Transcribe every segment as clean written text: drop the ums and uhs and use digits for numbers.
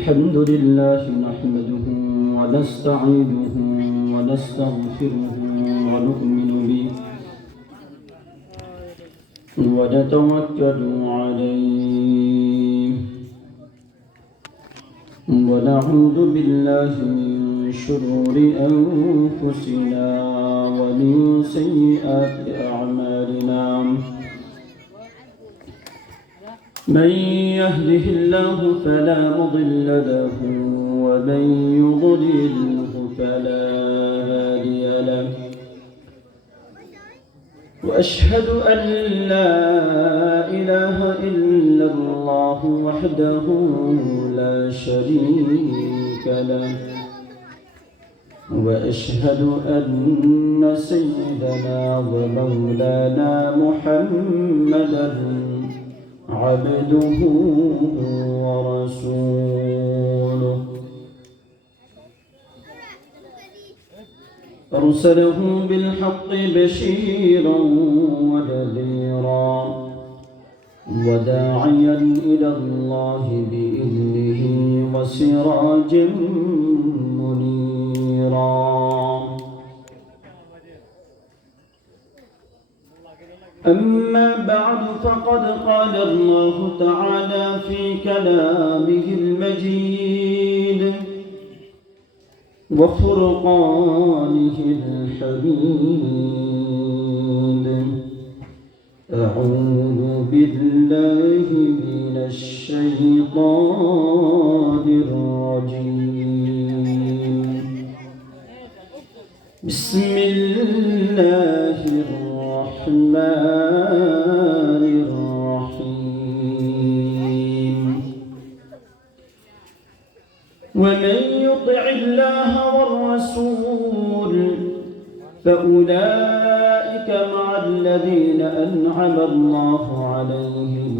الحمد لله نحمده ونستعينه ونستغفره ونؤمن به ونتوكل عليه ونعوذ بالله من شرور أنفسنا ومن سيئات أعمالنا من يهده الله فلا مضل له ومن يضلله فلا هادي له وأشهد أن لا إله إلا الله وحده لا شريك له وأشهد أن سيدنا ومولانا محمدا عبده ورسوله أرسله بالحق بشيرا ونذيرا وداعيا إلى الله بإذنه وسراجا منيرا أما بعد فقد قال الله تعالى في كلامه المجيد وفرقانه الحميد أعوذ بالله من الشيطان الرجيم بسم الله الرحمن الرحيم ومن يطع الله والرسول فأولئك مع الذين أنعم الله عليهم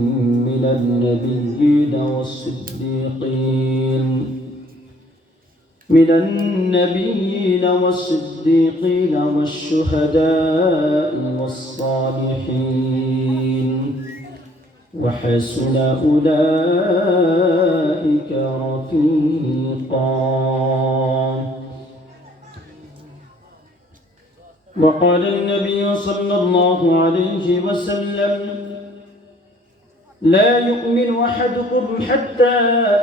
من النبيين والصديقين والشهداء والصالحين وحسن أولئك رفيقا وقال النبي صلى الله عليه وسلم لا يؤمن أحدكم حتى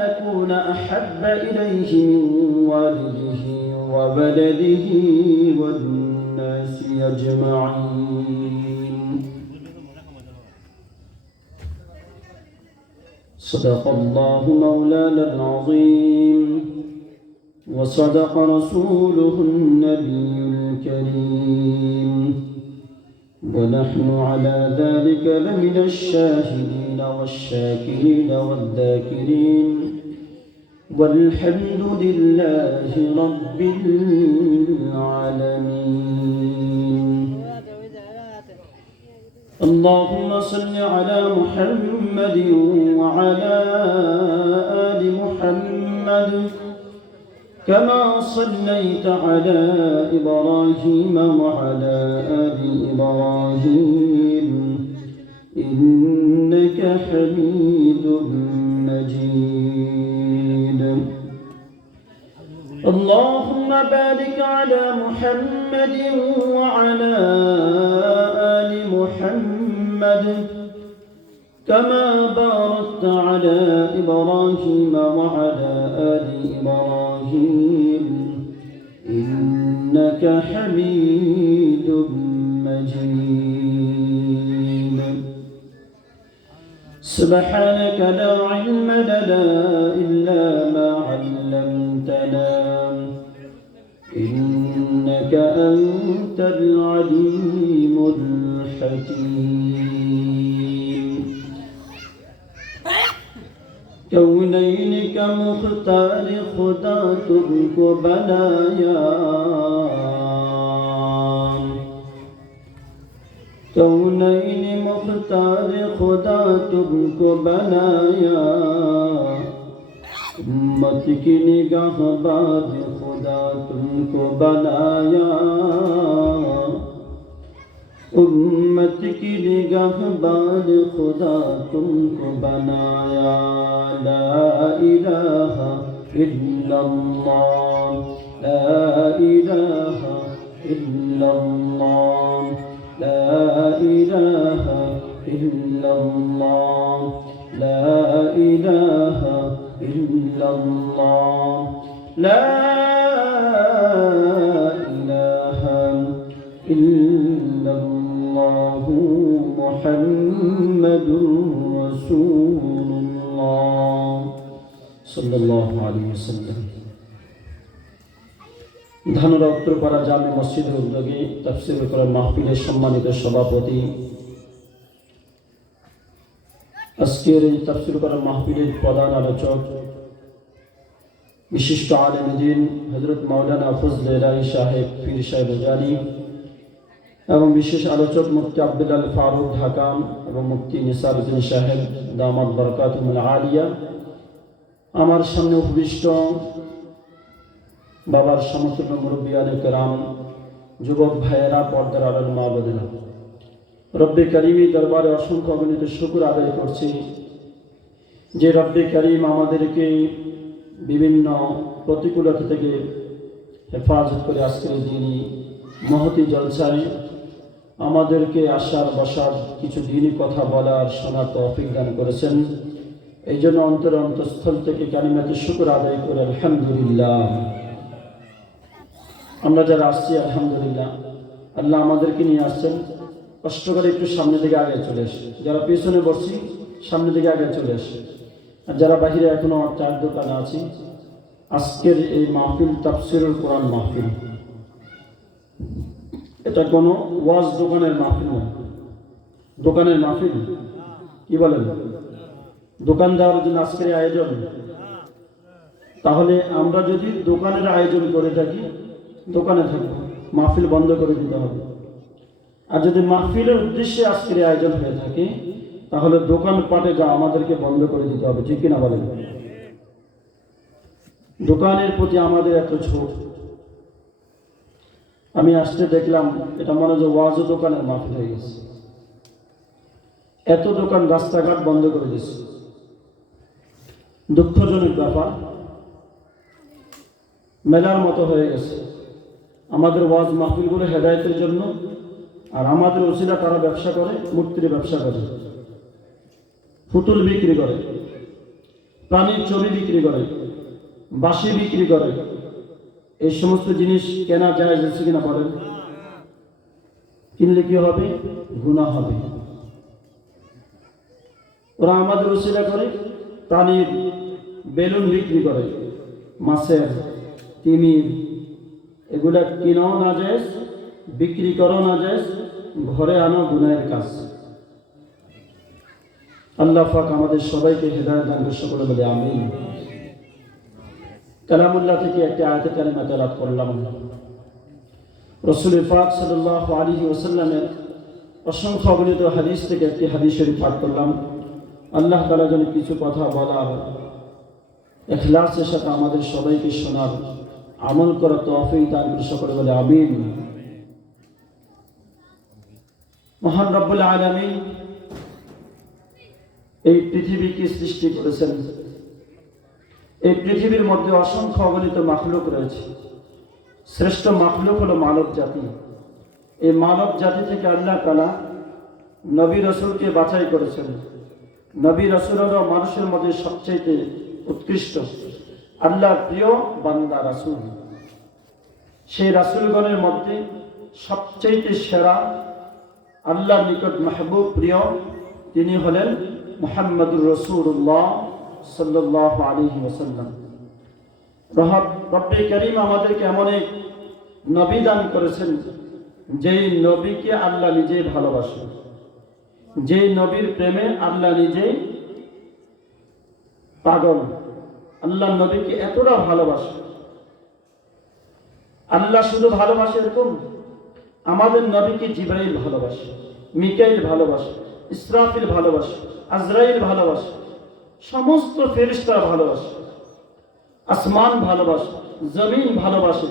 أكون أحب إليه من والده وولده والناس أجمعين صدق الله مولانا العظيم وصدق رسوله النبي الكريم ونحن على ذلك لمن الشاهدين والشاكرين والذاكرين والحمد لله رب العالمين اللهم صل على محمد وعلى آل محمد كما صليت على إبراهيم وعلى آل إبراهيم إنك حميد مجيد اللهم بارك على محمد وعلى آل محمد كما باركت على إبراهيم وعلى آل إبراهيم إنك حميد مجيد سبحانك لا علم لنا إلا ما علمتنا إنك أنت العليم الحكيم كونين كمختار خدا تمको बनाया कौनैन मुख्तार खुदा तुमको बनाया उम्मत की निगाहबाज खुदा तुमको बनाया उम्मत की निगाहबान खुदा तुमको बनाया। ला इलाहा इल्लल्लाह, ला इलाहा इल्लल्लाह, ला इलाहा इल्लल्लाह, ला इलाहा इल्लल्लाह, ला इलाहा इल्लल्लाहु मुहम्मदुर রাসূলুল্লাহ সাল্লাল্লাহু আলাইহি ওয়াসাল্লাম। ধানুরা উত্তরপাড়া জামে মসজিদের উদ্যোগে তাফসীর কোরআন মাহফিলের সম্মানিত সভাপতি, আজকের এই তাফসীর কোরআন মাহফিলের প্রধান আলোচক বিশিষ্ট আলেম দ্বীন হযরত মাওলানা ফজলে ইলাহি সাহেব পীর সাহেব জানি এবং বিশেষ আলোচক মুফতি আব্দুল ফারুক ঢাকা এবং মুফতি নিসারউদ্দিন সাহেব দামাত বরকাতুহুল আলিয়া, আমার সামনে উপবিষ্ট বাবার সমতুল্য মুরব্বিয়ানে কেরাম, যুবক ভাইয়েরা, পর্দার আড়াল মা বোনেরা, রব্বে কারিমি দরবারে অসংখ্য অগণিত শুকর আদায় করছি যে রব্বে কারিম আমাদেরকে বিভিন্ন প্রতিকূলতা থেকে হেফাজত করে আজকের দিনই মহতি জলসায় আমাদেরকে আসার বসার কিছু দিনই কথা বলার শোনার তৌফিক দান করেছেন। এই জন্য অন্তঃস্থল থেকে কালিমাতে শুকর আদায় করে আলহামদুলিল্লাহ। আমরা যারা আসছি আলহামদুলিল্লাহ, আল্লাহ আমাদেরকে নিয়ে আসছেন। কষ্ট করে একটু সামনের দিকে আগে চলে আসে, যারা পেছনে বসছি সামনের দিকে আগে চলে আসে, আর যারা বাহিরে এখনো চার দোকানে আছি, আজকের এই মাহফিল তাফসীরুল কোরআন মাহফিল, এটা কোনো ওয়াজ দোকানের মাহফিল নয়। দোকানের মাহফিল কি বলেন? দোকান দেওয়ার জন্য আজকের আয়োজন। তাহলে আমরা যদি দোকানের আয়োজন করে থাকি, দোকানে থাকবো, মাহফিল বন্ধ করে দিতে হবে। আর যদি মাহফিলের উদ্দেশ্যে আজকের আয়োজন হয়ে থাকে, তাহলে দোকান পাটে যা আমাদেরকে বন্ধ করে দিতে হবে, ঠিক কিনা বলেন? দোকানের প্রতি আমাদের এত ঝোঁক। আমি আসতে দেখলাম এটা মনে হয় ওয়াজ দোকানের মাহফিল হয়ে গেছে। এত দোকান রাস্তাঘাট বন্ধ করে দিয়েছে, দুঃখজনক ব্যাপার। মেলার মতো হয়ে গেছে। আমাদের ওয়াজ মাহফিলগুলো হেদায়েতের জন্য, আর আমাদের ওসিলা তারা ব্যবসা করে, মূর্তির ব্যবসা করে, পুতুল বিক্রি করে, প্রাণীর ছবি বিক্রি করে, বাঁশি বিক্রি করে। এই সমস্ত জিনিস কেনা যায় যাচ্ছে কিনা বলেন? কিনলে কি হবে? গুনাহ হবে। ওরা আমাদের ওসিলা করে প্রাণীর বেলুন বিক্রি করে, মাছের, তিমির, এগুলা কিনাও না যায়, বিক্রি করাও না যায়, ঘরে আনো গুনাহের কাজ। আল্লাহ পাক আমাদের সবাইকে হেদায়েত দান করে সকলে বলে আমিন। কালামুল্লাহ থেকে একটা আয়াতে কারিমা তেলাওয়াত করলাম। রাসূল পাক সাল্লাল্লাহু আলাইহি ওয়াসাল্লামের অসংখ্য অগণিত হাদিস থেকে একটি হাদিস শরীফ পাঠ করলাম। আল্লাহ তাআলা যেন কিছু কথা বলার ইখলাসের সাথে আমাদের সবাইকে শোনার, আমল করার তৌফিক দান করে সকলে বলে আমিন। মহান রব্বুল আলামিন এই পৃথিবীকে সৃষ্টি করেছেন। এই পৃথিবীর মধ্যে অসংখ্য অগণিত মাখলুক রয়েছে। শ্রেষ্ঠ মাখলুক হলো মানব জাতি। এই মানব জাতি থেকে আল্লাহ তাআলা নবী রাসূলকে বাছাই করেছেন। নবী রাসূলরা মানুষের মধ্যে সবচেয়ে উৎকৃষ্ট, আল্লাহর প্রিয় বান্দা রাসূল। সেই রাসূলগণের মধ্যে সবচেয়ে সেরা, আল্লাহর নিকট মাহবুব, প্রিয়, তিনি হলেন মুহাম্মদুর রাসূলুল্লাহ সাল্লাল্লাহু আলাইহি ওয়াসাল্লাম। রব্বে কারীম আমাদেরকে এমন এক নবী দান করেছেন, যেই নবীকে আল্লাহ নিজেই ভালোবাসেন, যেই নবীর প্রেমে আল্লাহ নিজেই পাগল। আল্লাহ নবীকে এতটা ভালোবাসে। আল্লাহ শুধু ভালোবাসে এরকম, আমাদের নবীকে জিবরাইল ভালোবাসে, মিকাইল ভালোবাসে, ইসরাফিল ভালোবাসে, আজরাইল ভালোবাসে, সমস্ত ফেরেশতারা ভালোবাসে, আসমান ভালোবাসে, জমিন ভালোবাসে,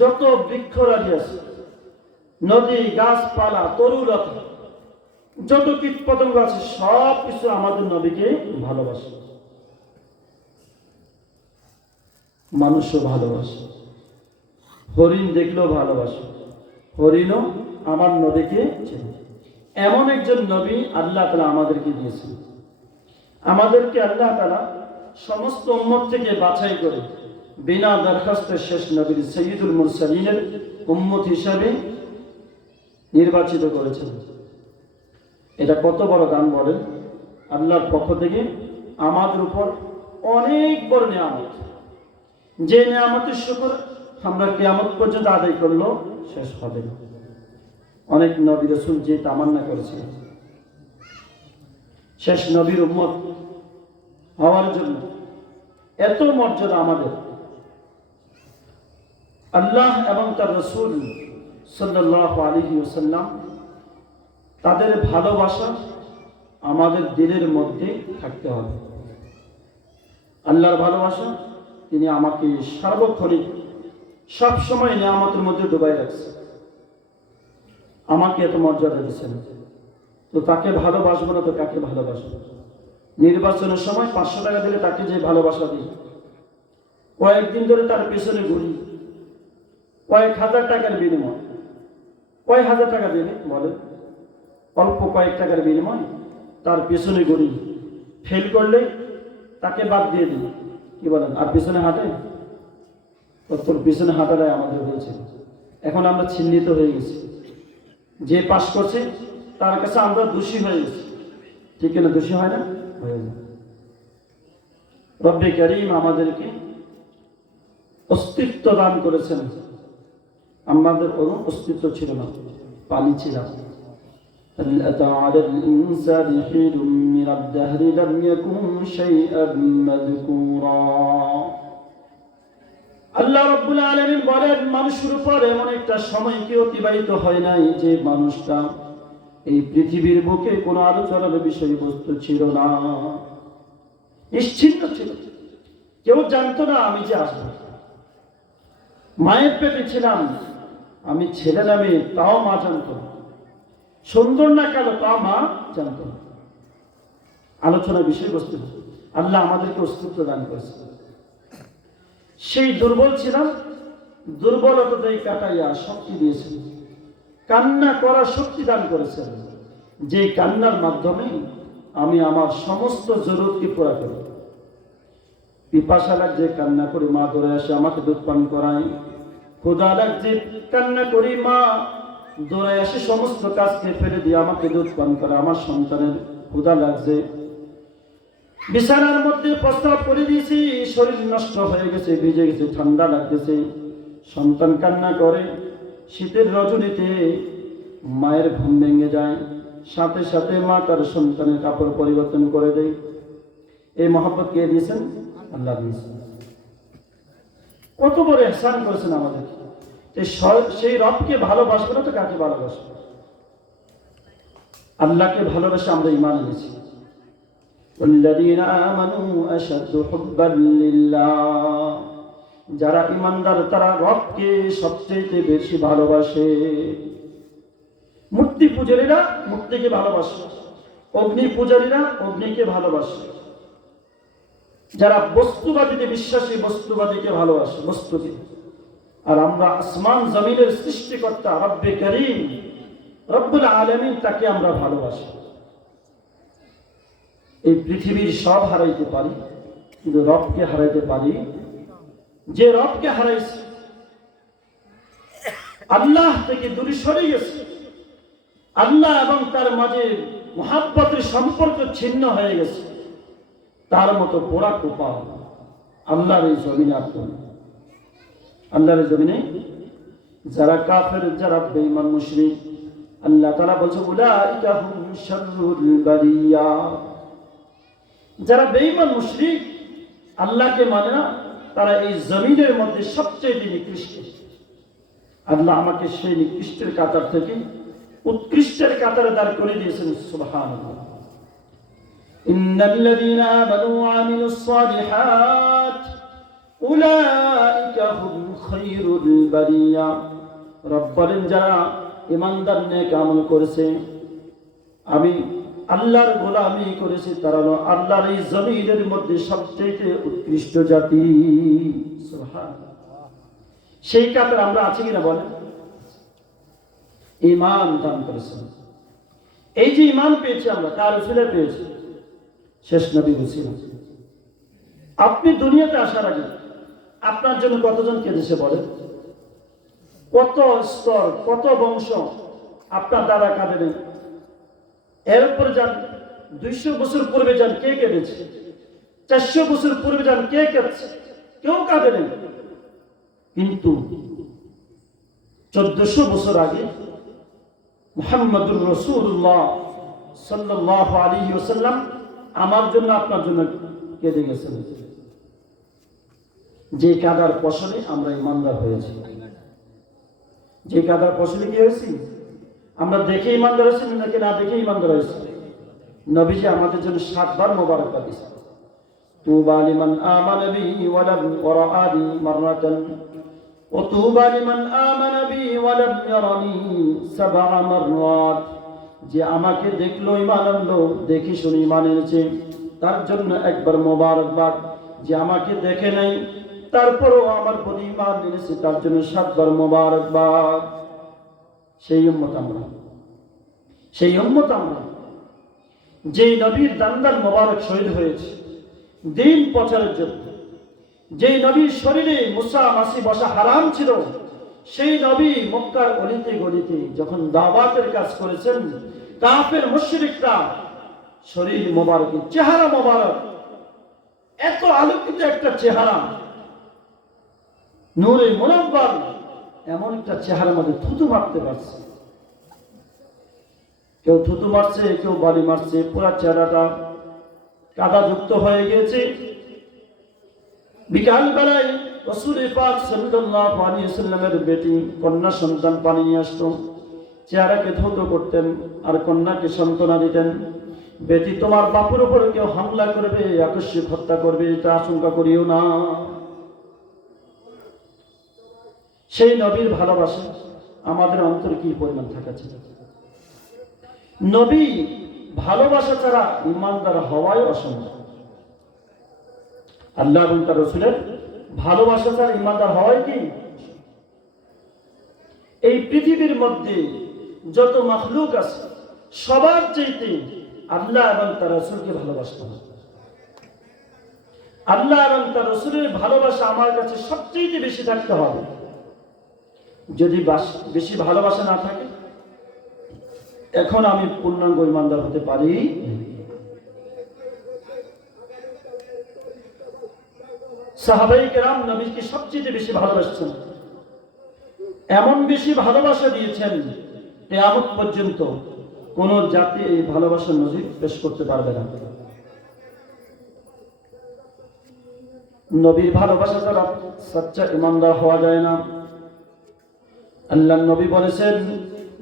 যত বৃক্ষরাজি আছে নদী, গাছপালা, তরুলতা, যত কীট পতঙ্গ আছে সব কিছু আমাদের নবীকে ভালোবাসে। মানুষও ভালোবাসে, হরিণ দেখলেও ভালোবাসে, হরিণও আমার নবীকে চেনে। এমন একজন নবী আল্লাহ তাআলা আমাদেরকে দিয়েছেন। আমাদেরকে আল্লাহ তাআলা সমস্ত উম্মত থেকে বাছাই করে বিনা দরখাস্তে শেষ নবীর সাইয়্যিদুল মুরসালিনের উম্মত হিসাবে নির্বাচিত করেছেন। এটা কত বড় দান বলেন! আল্লাহর পক্ষ থেকে আমাদের উপর অনেক বড় নিয়ামত, যে নিয়ামতের শুকর আমরা কিয়ামত পর্যন্ত আদায় করলেও শেষ হবে না। অনেক নবী রাসূল যে তামান্না করেছিলেন শেষ নবীর উম্মত হওয়ার জন্য, এত মর্যাদা আমাদের। আল্লাহ এবং তার রাসূল সাল্লাল্লাহু আলাইহি ওয়াসাল্লাম তাদের ভালোবাসা আমাদের দিলের মধ্যে থাকতে হবে। আল্লাহর ভালোবাসা তিনি আমাকে সার্বক্ষণিক সবসময় নিয়ামতের মধ্যে ডুবাই রাখছে, আমাকে এত মর্যাদা দিচ্ছেন। তো তাকে ভালোবাসবো না তো কাকে ভালোবাসবো? নির্বাচনের সময় 500 টাকা দিলে তাকে যে ভালোবাসা দিই, কয়েকদিন ধরে তার পেছনে ঘুরি, কয়েক হাজার টাকার বিনিময়, কয়েক হাজার টাকা দেবে বলে, অল্প কয়েক টাকার বিনিময় তার পেছনে ঘুরি, ফেল করলে তাকে বাদ দিয়ে দিই, কি বলেন? আর পিছনে হাঁটে, তোর পিছনে হাঁটাটাই আমাদের হয়েছে। এখন আমরা চিহ্নিত হয়ে গেছি, যে পাস করছে তার কাছে আমরা দোষী হয়ে গেছি, ঠিক না? দোষী হয় না? হয়ে যায়। রব্বে কারীম আমাদেরকে অস্তিত্ব দান করেছেন, আমাদের কোনো অস্তিত্ব ছিল না, পানি ছিলাম। هل أتى على الإنسان حين من الدهر لم يكن شيئا مذكورا। আল্লাহ রাব্বুল আলামিন বলেন, মানুষের উপর এমন একটা সময় কি অতিবাহিত হয় নাই যে মানুষটা এই পৃথিবীর বুকে কোনো আলোচনার বিষয়বস্তু ছিল না, নিশ্চিন্ত ছিল। কেউ জানতো না আমি যে আসবো। মায়ের পেটে ছিলাম, আমি ছেলে না মেয়ে তাও মা জানতো না, সুন্দর না কালো তাও মা জানতো না। আলোচনার বিষয়বস্তু আল্লাহ আমাদেরকে অস্তিত্ব দান করেছে। সেই দুর্বল ছিলাম, দুর্বলতাই কাটাইয়া শক্তি দিয়েছেন, কান্না করার শক্তি দান করেছেন, যে কান্নার মাধ্যমে আমি আমার সমস্ত জরুরতকে পুরা করি। পিপাসা লাগছে কান্না করি, মা ধরে আসে আমাকে দুধ পান করায়। ক্ষুধা লাগছে কান্না করি, মা দৌড়ায় আসে সমস্ত কাজকে ফেলে দিয়ে আমাকে দুধ পান করে। আমার সন্তানের ক্ষুধা লাগছে, বিছানার মধ্যে প্রস্তাব করে দিয়েছি, শরীর নষ্ট হয়ে গেছে, ভিজে গেছে, ঠান্ডা লাগতেছে, সন্তান কান্না করে। শীতের রজনীতে মায়ের ঘুম ভেঙে যায়, সাথে সাথে মা তার সন্তানের কাপড় পরিবর্তন করে দেয়। এই মহব্বত কে দিয়েছেন? আল্লাহ দিয়েছেন। কত বড় ইহসান করেছেন আমাদের। সেই রবকে ভালোবাসবো না তো কাকে ভালোবাসবো? আল্লাহকে ভালোবাসে আমরা ঈমান এনেছি। والذين آمنوا أشد حبا لله। যারা ঈমানদার তারা রবকে সবচেয়ে বেশি ভালোবাসে। মূর্তি পূজারীরা মূর্তিকে ভালোবাসে, অগ্নি পূজারীরা অগ্নিকে ভালোবাসে। যারা বস্তুবাদীতে বিশ্বাসী বস্তুবাদীকে ভালোবাসে, বস্তুকে। আর আমরা আসমান জমিনের সৃষ্টিকর্তা রব্বে কারীম রব্বুল আলামিন তাকে আমরা ভালোবাসি। এই পৃথিবীর সব হারাইতে পারি, কিন্তু রবকে হারাইতে পারি। যে রবকে হারাইছে, আল্লাহ থেকে দূরে সরে গেছে, আল্লাহ এবং তার মাঝে মুহাব্বতের সম্পর্ক ছিন্ন হয়ে গেছে, তার মতো পোড়া কোপা আল্লাহর এই জমিনে আর কোন। আল্লাহর জমিনে যারা কাফের, যারা বেঈমান মুশরিক, আল্লাহ তাআলা বলছে উলাইকা হুম শাররুল বারিয়া। যারা বেঈমান মুশরিক, আল্লাহকে মানে না, তারা এই জমিনের মধ্যে সবচেয়ে নিকৃষ্ট। আল্লাহ আমাকে সেই নিকৃষ্টের কাতার থেকে উৎকৃষ্টের কাতারে দাঁড় করে দিয়েছেন। সুবহানাল্লাহ। ইন্নাল্লাযীনা আমানু ওয়া আমিলুস সালিহাত উলাইকা হুম খায়রুল বারিয়া। রব বলেন, যারা ইমানদার নেক আমল করেছে, আমি আল্লাহর গোলামি করেছি, তারা হলো আল্লাহর এই জমিনের মধ্যে সবচেয়ে উৎকৃষ্ট জাতি। সুবহানাল্লাহ। সেই কাতার আমরা আছি কিনা বলেন? ঈমান দান করেছেন। এই যে ঈমান পেয়েছি আমরা, কার উসিলে পেয়েছি? শেষ নবী উসিলা। আপনি দুনিয়াতে আসার আগে আপনার জন্য কতজন কেঁদেছে বলেন? কত স্তর, কত বংশ আপনার দ্বারা কাঁদেন। এর উপরে যান 200 বছর পূর্বে যান, কে কেঁদেছে? 400 বছর পূর্বে যান, কে কেঁদেছে? কেউ কাঁদেন। কিন্তু 1400 বছর আগে মুহাম্মদুর রাসূলুল্লাহ সাল্লাল্লাহু আলাইহি ওয়াসাল্লাম আমার জন্য আপনার জন্য কেঁদে গেছেন। যে কাদার ফসলে আমরা ইমানদার হয়েছি, যে কাদার ফসলে কি হয়েছি? আমরা দেখে ইমানদার হয়েছি নাকি না দেখে ইমানদার হয়েছি? নবীজি আমাদের জন্য 7 বার মোবারকবাদ দিয়েছেন। তুবা লিমান আমানা বিহি ওয়া লাম ইয়ারানি মাররাতান ওয়া তুবা লিমান আমানা বিহি ওয়া লাম ইয়ারানি 7 মাররাত। যে আমাকে দেখলো, ঈমান আনলো, দেখি শুনে ঈমান এনেছে, তার জন্য একবার মোবারকবাদ। যে আমাকে দেখে নাই, তারপরও আমার প্রতি ঈমান এনেছে, তার জন্য 7 বার মোবারকবাদ। সেই উম্মত আমরা, সেই উম্মত আমরা যেই নবীর দান্দার মোবারক শহীদ হয়েছে দিন প্রচারের জন্য, যেই নবীর শরীরে মুসা মাসি বসা হারাম ছিল, সেই নবী মক্কার অলিতে গলিতে যখন দাওয়াতের কাজ করেছেন, কাফের মুশরিকরা শরীর মোবারক, চেহারা মোবারক, এত আলোকিত একটা চেহারা, নূরে মুনাব্বার, এমন একটা চেহারার মধ্যে থুতু মারতে পারছে। কেউ থুতু মারছে, কেউ বাড়ি মারছে, পুরা চেহারাটা কাদাযুক্ত হয়ে গিয়েছে। বিকাল বেলায় রাসূল পাক সাল্লাল্লাহু আলাইহি ওয়াসাল্লামের বেটি কন্যা সন্তান পানি নিয়ে আসতো, চেহারাকে ধৌত করতেন আর কন্যাকে সান্ত্বনা দিতেন। বেটি, তোমার বাপের উপর কেউ হামলা করবে, আকস্মিক হত্যা করবে, এটা আশঙ্কা করিও না। সেই নবীর ভালোবাসা আমাদের অন্তরে কি পরিমাণ থাকা ছিল। নবী ভালোবাসা ছাড়া ইমানদার হওয়াই অসম্ভব। আল্লাহ এবং তার রাসূলের ভালোবাসা ছাড়া ইমানদার হওয়াই কি? এই পৃথিবীর মধ্যে যত মাখলুক আছে সবার চাইতে আল্লাহ এবং তার রাসূলকে ভালোবাসতে হবে। আল্লাহ এবং তার রাসূলের ভালোবাসা আমার কাছে সবচেয়ে বেশি থাকতে হবে। যদি বেশি ভালোবাসা না থাকে, এখন আমি পূর্ণাঙ্গ ইমানদার হতে পারি। সাহাবায়ে কেরাম নবীকে সবচেয়ে বেশি ভালোবাসছেন, এমন বেশি ভালোবাসা দিয়েছেন কিয়ামত পর্যন্ত কোন জাতি এই ভালোবাসার নজির পেশ করতে পারবে না। নবীর ভালোবাসা ছাড়া সচ্চা ইমানদার হওয়া যায় না। আল্লাহর নবী বলেছেন,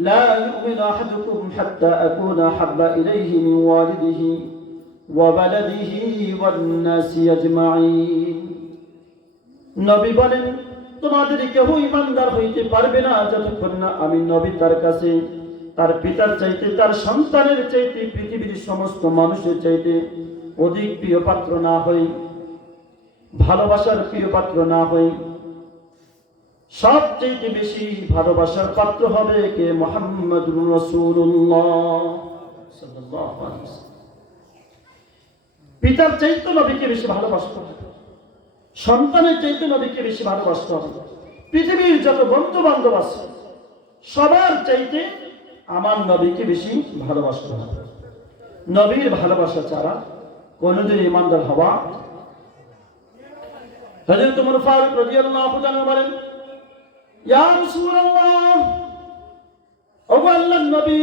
লা ইউমিনু আহাদুকুম হাত্তা আকুনা হাব্বা ইলাইহি মিন ওয়ালিদিহি ওয়া বালাদিহি ওয়ান নাসি আজমাইন। নবী বলেন, তোমাদের কেউ ইমানদার হইতে পারবে না যতক্ষণ না আমি নবী তার কাছে তার পিতার চাইতে, তার সন্তানের চাইতে, পৃথিবীর সমস্ত মানুষের চাইতে অধিক প্রিয় পাত্র না হই, ভালোবাসার প্রিয় পাত্র না হই। সবচেয়ে বেশি ভালোবাসার পাত্র হবে কে? মুহাম্মদুর রাসূলুল্লাহ সাল্লাল্লাহু আলাইহি ওয়াসাল্লাম। পিতার চাইতে নবীকে বেশি ভালোবাসতে হবে, সন্তানের চাইতে নবীকে বেশি ভালোবাসতে হবে। পৃথিবীর যত বন্ধু বান্ধব আছে সবার চাইতে আমার নবীকে বেশি ভালোবাসতে হবে। নবীর ভালোবাসা ছাড়া কোনদিন ইমানদার হওয়া। হযরত ওমর ফারুক রাদিয়াল্লাহু তাআলা বলেন, ইয়া রাসূলুল্লাহ, ও আল্লাহর নবী,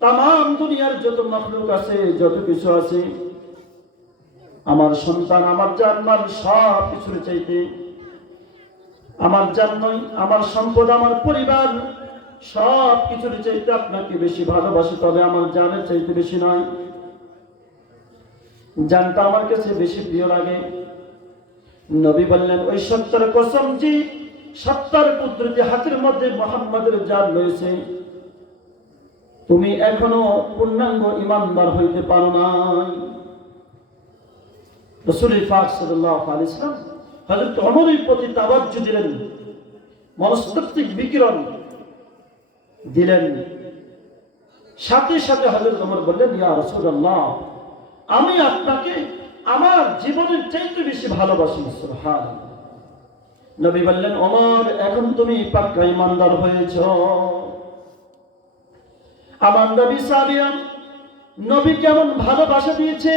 তাম দুনিয়ার যত মাখলুক আছে, যত কিছু আছে, আমার সন্তান, আমার জান মাল সব কিছুর চাইতে, আমার জান নয়, আমার সম্পদ, আমার পরিবার সব কিছুর চাইতে আপনাকে বেশি ভালোবাসি, তবে আমার জানের চাইতে বেশি নয়। জানটা আমার কাছে বেশি প্রিয় লাগে। নবী বললেন, ওই সত্যের কসম, জি সত্তার কুদরতি হাতের মধ্যে মুহাম্মাদের জান রয়েছে, তুমি এখনো পূর্ণাঙ্গ ঈমানদার হইতে পারো নাই। রাসূল পাক সাল্লাল্লাহু আলাইহি ওয়াসাল্লাম হযরত ওমরের প্রতি তাওয়াজ্জু দিলেন, মনস্তাত্ত্বিক বিকিরণ দিলেন। সাথে সাথে হযরত ওমর বললেন, ইয়া রাসূলুল্লাহ, আমি আপনাকে আমার জীবনের চাইতে বেশি ভালোবাসি। সুবহানাল্লাহ। নবী বললেন, ওমর, এখন তুমি পাক্কা ঈমানদার হয়েছো। আমার নবী সাহাবীরা নবী কেমন ভালোবাসা দিয়েছে।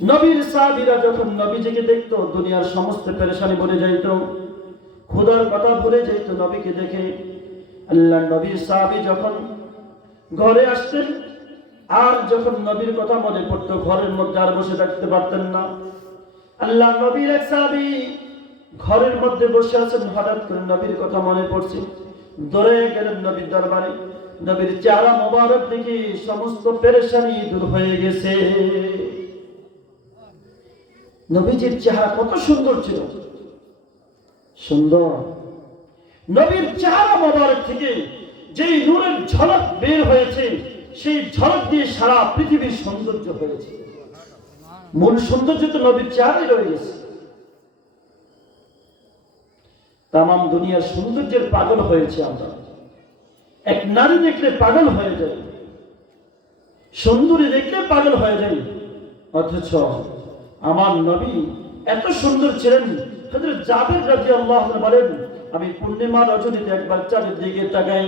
নবীর সাহাবীরা যখন নবীজিকে দেখতো, দুনিয়ার সমস্ত পেরেশানি ভুলে যাইত, খোদার কথা ভুলে যাইত নবীকে দেখে। আল্লাহ নবীর সাহাবী যখন ঘরে আসতেন, আর যখন নবীর কথা মনে পড়তো, ঘরের মধ্যে আর বসে থাকতে পারতেন না। আল্লাহ নবীর এক সাহাবী ঘরের মধ্যে বসে আছেন, হঠাৎ করে নবীর কথা মনে পড়ছে, দৌড়ে গেলেন নবীর দরবারে। নবীর চেহারা মোবারক দেখে সমস্ত পেরেশানি দূর হয়ে গেছে। নবীজির চেহারা কত সুন্দর ছিল, সুন্দর। নবীর চেহারা মোবারক থেকে যেই নূরের ঝলক বের হয়েছে, সেই ঝলক দিয়ে সারা পৃথিবীর সৌন্দর্য হয়েছে। মূল সৌন্দর্য তো নবীর চেহারায় রয়ে গেছে। তামাম দুনিয়ার সৌন্দর্যের পাগল হয়েছে আমরা। এক নারী দেখলে পাগল হয়ে যায়, সুন্দরী দেখলে পাগল হয়ে যায়। অথচ আমার নবী এত সুন্দর ছিলেন। হযরত জাবের রাদিয়াল্লাহু আনহু বলেন, আমি পূর্ণিমা রজনীতে একবার চাঁদের দিকে তাকাই,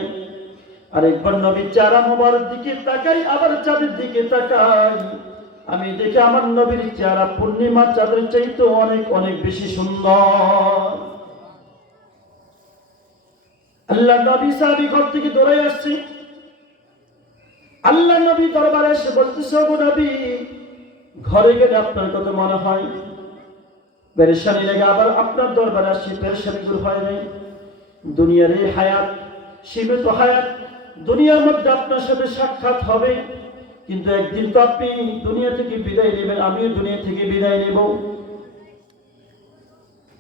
আর একবার নবীর চেহারা মোবারক দিকে তাকাই, আবার চাঁদের দিকে তাকাই। আমি দেখি আমার নবীর চেহারা পূর্ণিমা চাঁদের চাইতে অনেক অনেক বেশি সুন্দর। আল্লাহ নবী সাহাবী ঘর থেকে দৌড়ে আসছে। আল্লাহ নবী দরবারে এসে বলতেছে, ওগো নবী, ঘরে গেলে আপনার কত মনে হয়, পেরেশানি লেগে আবার আপনার দরবারে আসছি, পেরেশানি দূর হয় নাই। দুনিয়ার এই হায়াত সীমিত হায়াত, দুনিয়ার মধ্যে আপনার সাথে সাক্ষাৎ হবে, কিন্তু একদিন তো আপনি দুনিয়া থেকে বিদায় নেবেন, আমিও দুনিয়া থেকে বিদায় নেব।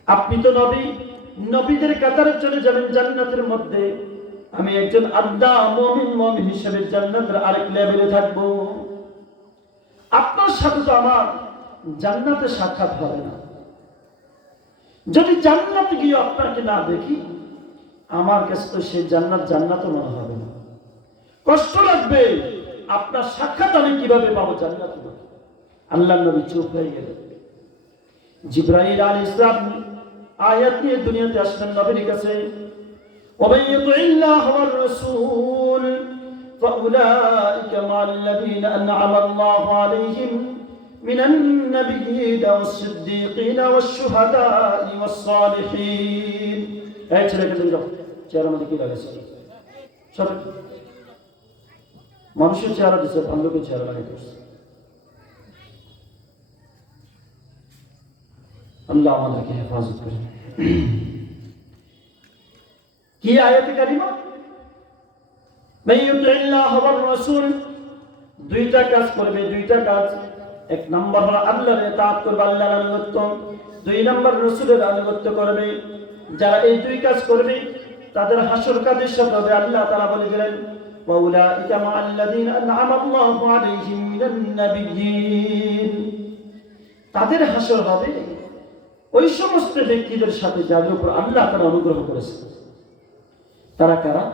আপনি তো নবী, নবীদের কাতারে চলে যাবেন জান্নাতের মধ্যে। আমি একজন আদা মুমিন হিসেবে জান্নাতের আরেক লেভেলে থাকবো। আপনার সাথে তো আমার জান্নাতে সাক্ষাৎ হবে না। যদি জান্নাতে গিয়ে আপনাকে না দেখি, আমার কাছে তো সেই জান্নাত মনে হবে না, কষ্ট লাগবে। আপনার সাক্ষাৎ আমি কিভাবে পাবো জান্নাতে? আল্লাহ নবী চুপ হয়ে গেলেন। জিবরাইল আলাইহিস সালাম আয়াত নিয়ে দুনিয়াতে আসলেন নবীর কাছে। ওয়ামান ইউতিল্লাহ ওয়ার রাসূল ফাউলাইকা মা'আল্লাযীনা আন'আমা আল্লাহু আলাইহিম মিনান নাবিয়্যিনা ওয়াস-সিদ্দীকিনা ওয়াশ-শুহাদা'i ওয়াস-সালিহিন। এই ছেলেকে দেখো, চেহারা মধ্যে কি লাগাইছে? সব মানুষের চেহারা দিচ্ছে, ভাল্লুকের চেহারা লাগাইছে। আল্লাহ আমাদেরকে হেফাজত করেন। কি আয়াতে কারিমা? মাইয়ুতিল্লাহ ওয়ার রাসূল, দুইটা কাজ করবে, দুইটা কাজ। এক নাম্বার হলো আল্লাহর ইতাআত করবে, আল্লাহর আনুগত্য। দুই নাম্বার রাসূলের আনুগত্য করবে। যারা এই দুই কাজ করবে তাদের হাসর কাদের সাথে হবে? আল্লাহ তাআলা বলে দিলেন, ওয়াউলাইকা মা'আল্লাযীনা আন'আমা আল্লাহু আলাইহিম মিনান নাবিয়্যিন। তাদের হাসর হবে ওই সমস্ত ব্যক্তিদের সাথে যাদের উপর আল্লাহ তাআলা অনুগ্রহ করেছেন। তারা কারা?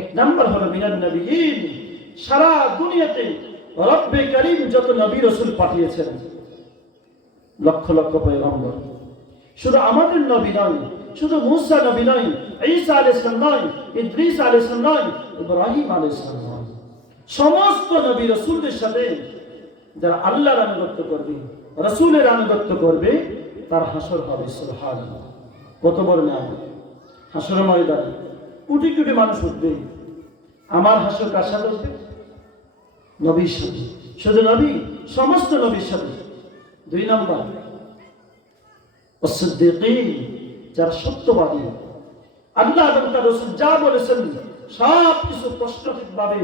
এক নাম্বার হলো মিনান নাবিয়্যিন। সারা দুনিয়াতে রব্বে কারীম যত নবী রাসূল পাঠিয়েছেন, লক্ষ লক্ষ পয়গম্বর, শুধু আমাদের নবী নয়, শুধু মুসা নবী নয়, ঈসা আলাইহিস সালাম নয়, ইদ্রিস আলাইহিস সালাম নয়, ইব্রাহিম আলাইহিস সালাম নয়, সমস্ত নবী রাসূলদের সাথে যারা আল্লাহর আনুগত্য করবে, রাসূলের আনুগত্য করবে, তার হাসর হবে। সুবহানাল্লাহ, কত বড় নিয়ামত! হাসরের ময়দানে কোটি কোটি মানুষ উঠবে। আমার হাসর কার সাথে উঠবে? নবীর সাথে। শুধু নবী, সমস্ত নবীর সাথে। দুই নম্বর ওয়াস-সিদ্দীকিন, যারা সত্যবাদী, আল্লাহ এবং তার রাসূল যা বলেছেন সব কিছু প্রশ্নবিদ্ধভাবে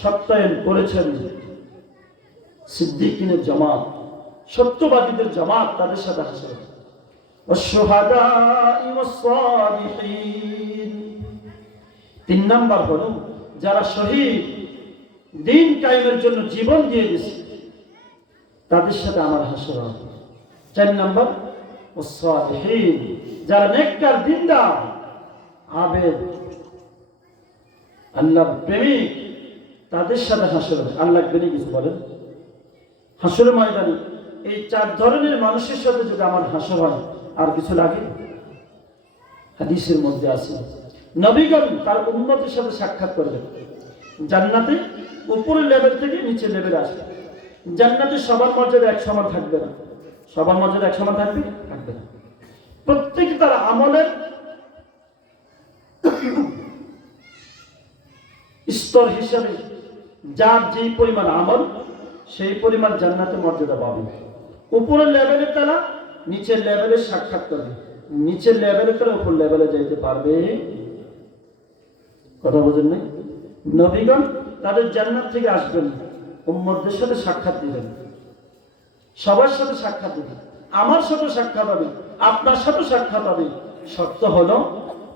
সত্যায়ন করেছেন। সিদ্দীকিনের জামাত, সত্যবাদীদের জামাত, তাদের সাথে হাসর। والشهداء والصالحين। 3 নাম্বার হলো যারা শহীদ, দিন কায়েমের জন্য জীবন দিয়ে দিয়েছে, তাদের সাথে আমার হাসর হবে। 4 নাম্বার والصالحين, যারা নেককার, দিনদার, আবেদ, আল্লাহর প্রেমিক, তাদের সাথে হাসর হবে। আল্লাহ বেরিয়ে কিছু বলেন হাসরের ময়দানে এই 4 ধরনের মানুষের সাথে যদি আমার হাসর হয়, আর কিছু লাগে? হাদিসের মধ্যে আছে নবীগণ তার উম্মতের সাথে সাক্ষাৎ করবেন। জান্নাতে উপরের লেভেল থেকে নিচের লেভেলে আসবে। জান্নাতে সবার মর্যাদা এক সমান থাকবে না। সবার মর্যাদা এক সমান থাকবে থাকবে না। প্রত্যেকে তার আমলের স্তর হিসাবে যার যেই পরিমাণ আমল, সেই পরিমাণ জান্নাতে মর্যাদা পাবে। উপরের লেভেলে তারা নিচের লেভেলে সাক্ষাৎ করবে, নিচের লেভেলে তারা উপর লেভেলে যাইতে পারবে। কথা বোঝেন নাই? নবীগণ তাদের জান্নাত থেকে আসবেন, উম্মতদের সাথে সাক্ষাৎ দিবেন, সবার সাথে সাক্ষাৎ দিবেন, আমার সাথে সাক্ষাৎ হবে, আপনার সাথে সাক্ষাৎ হবে। শর্ত হলো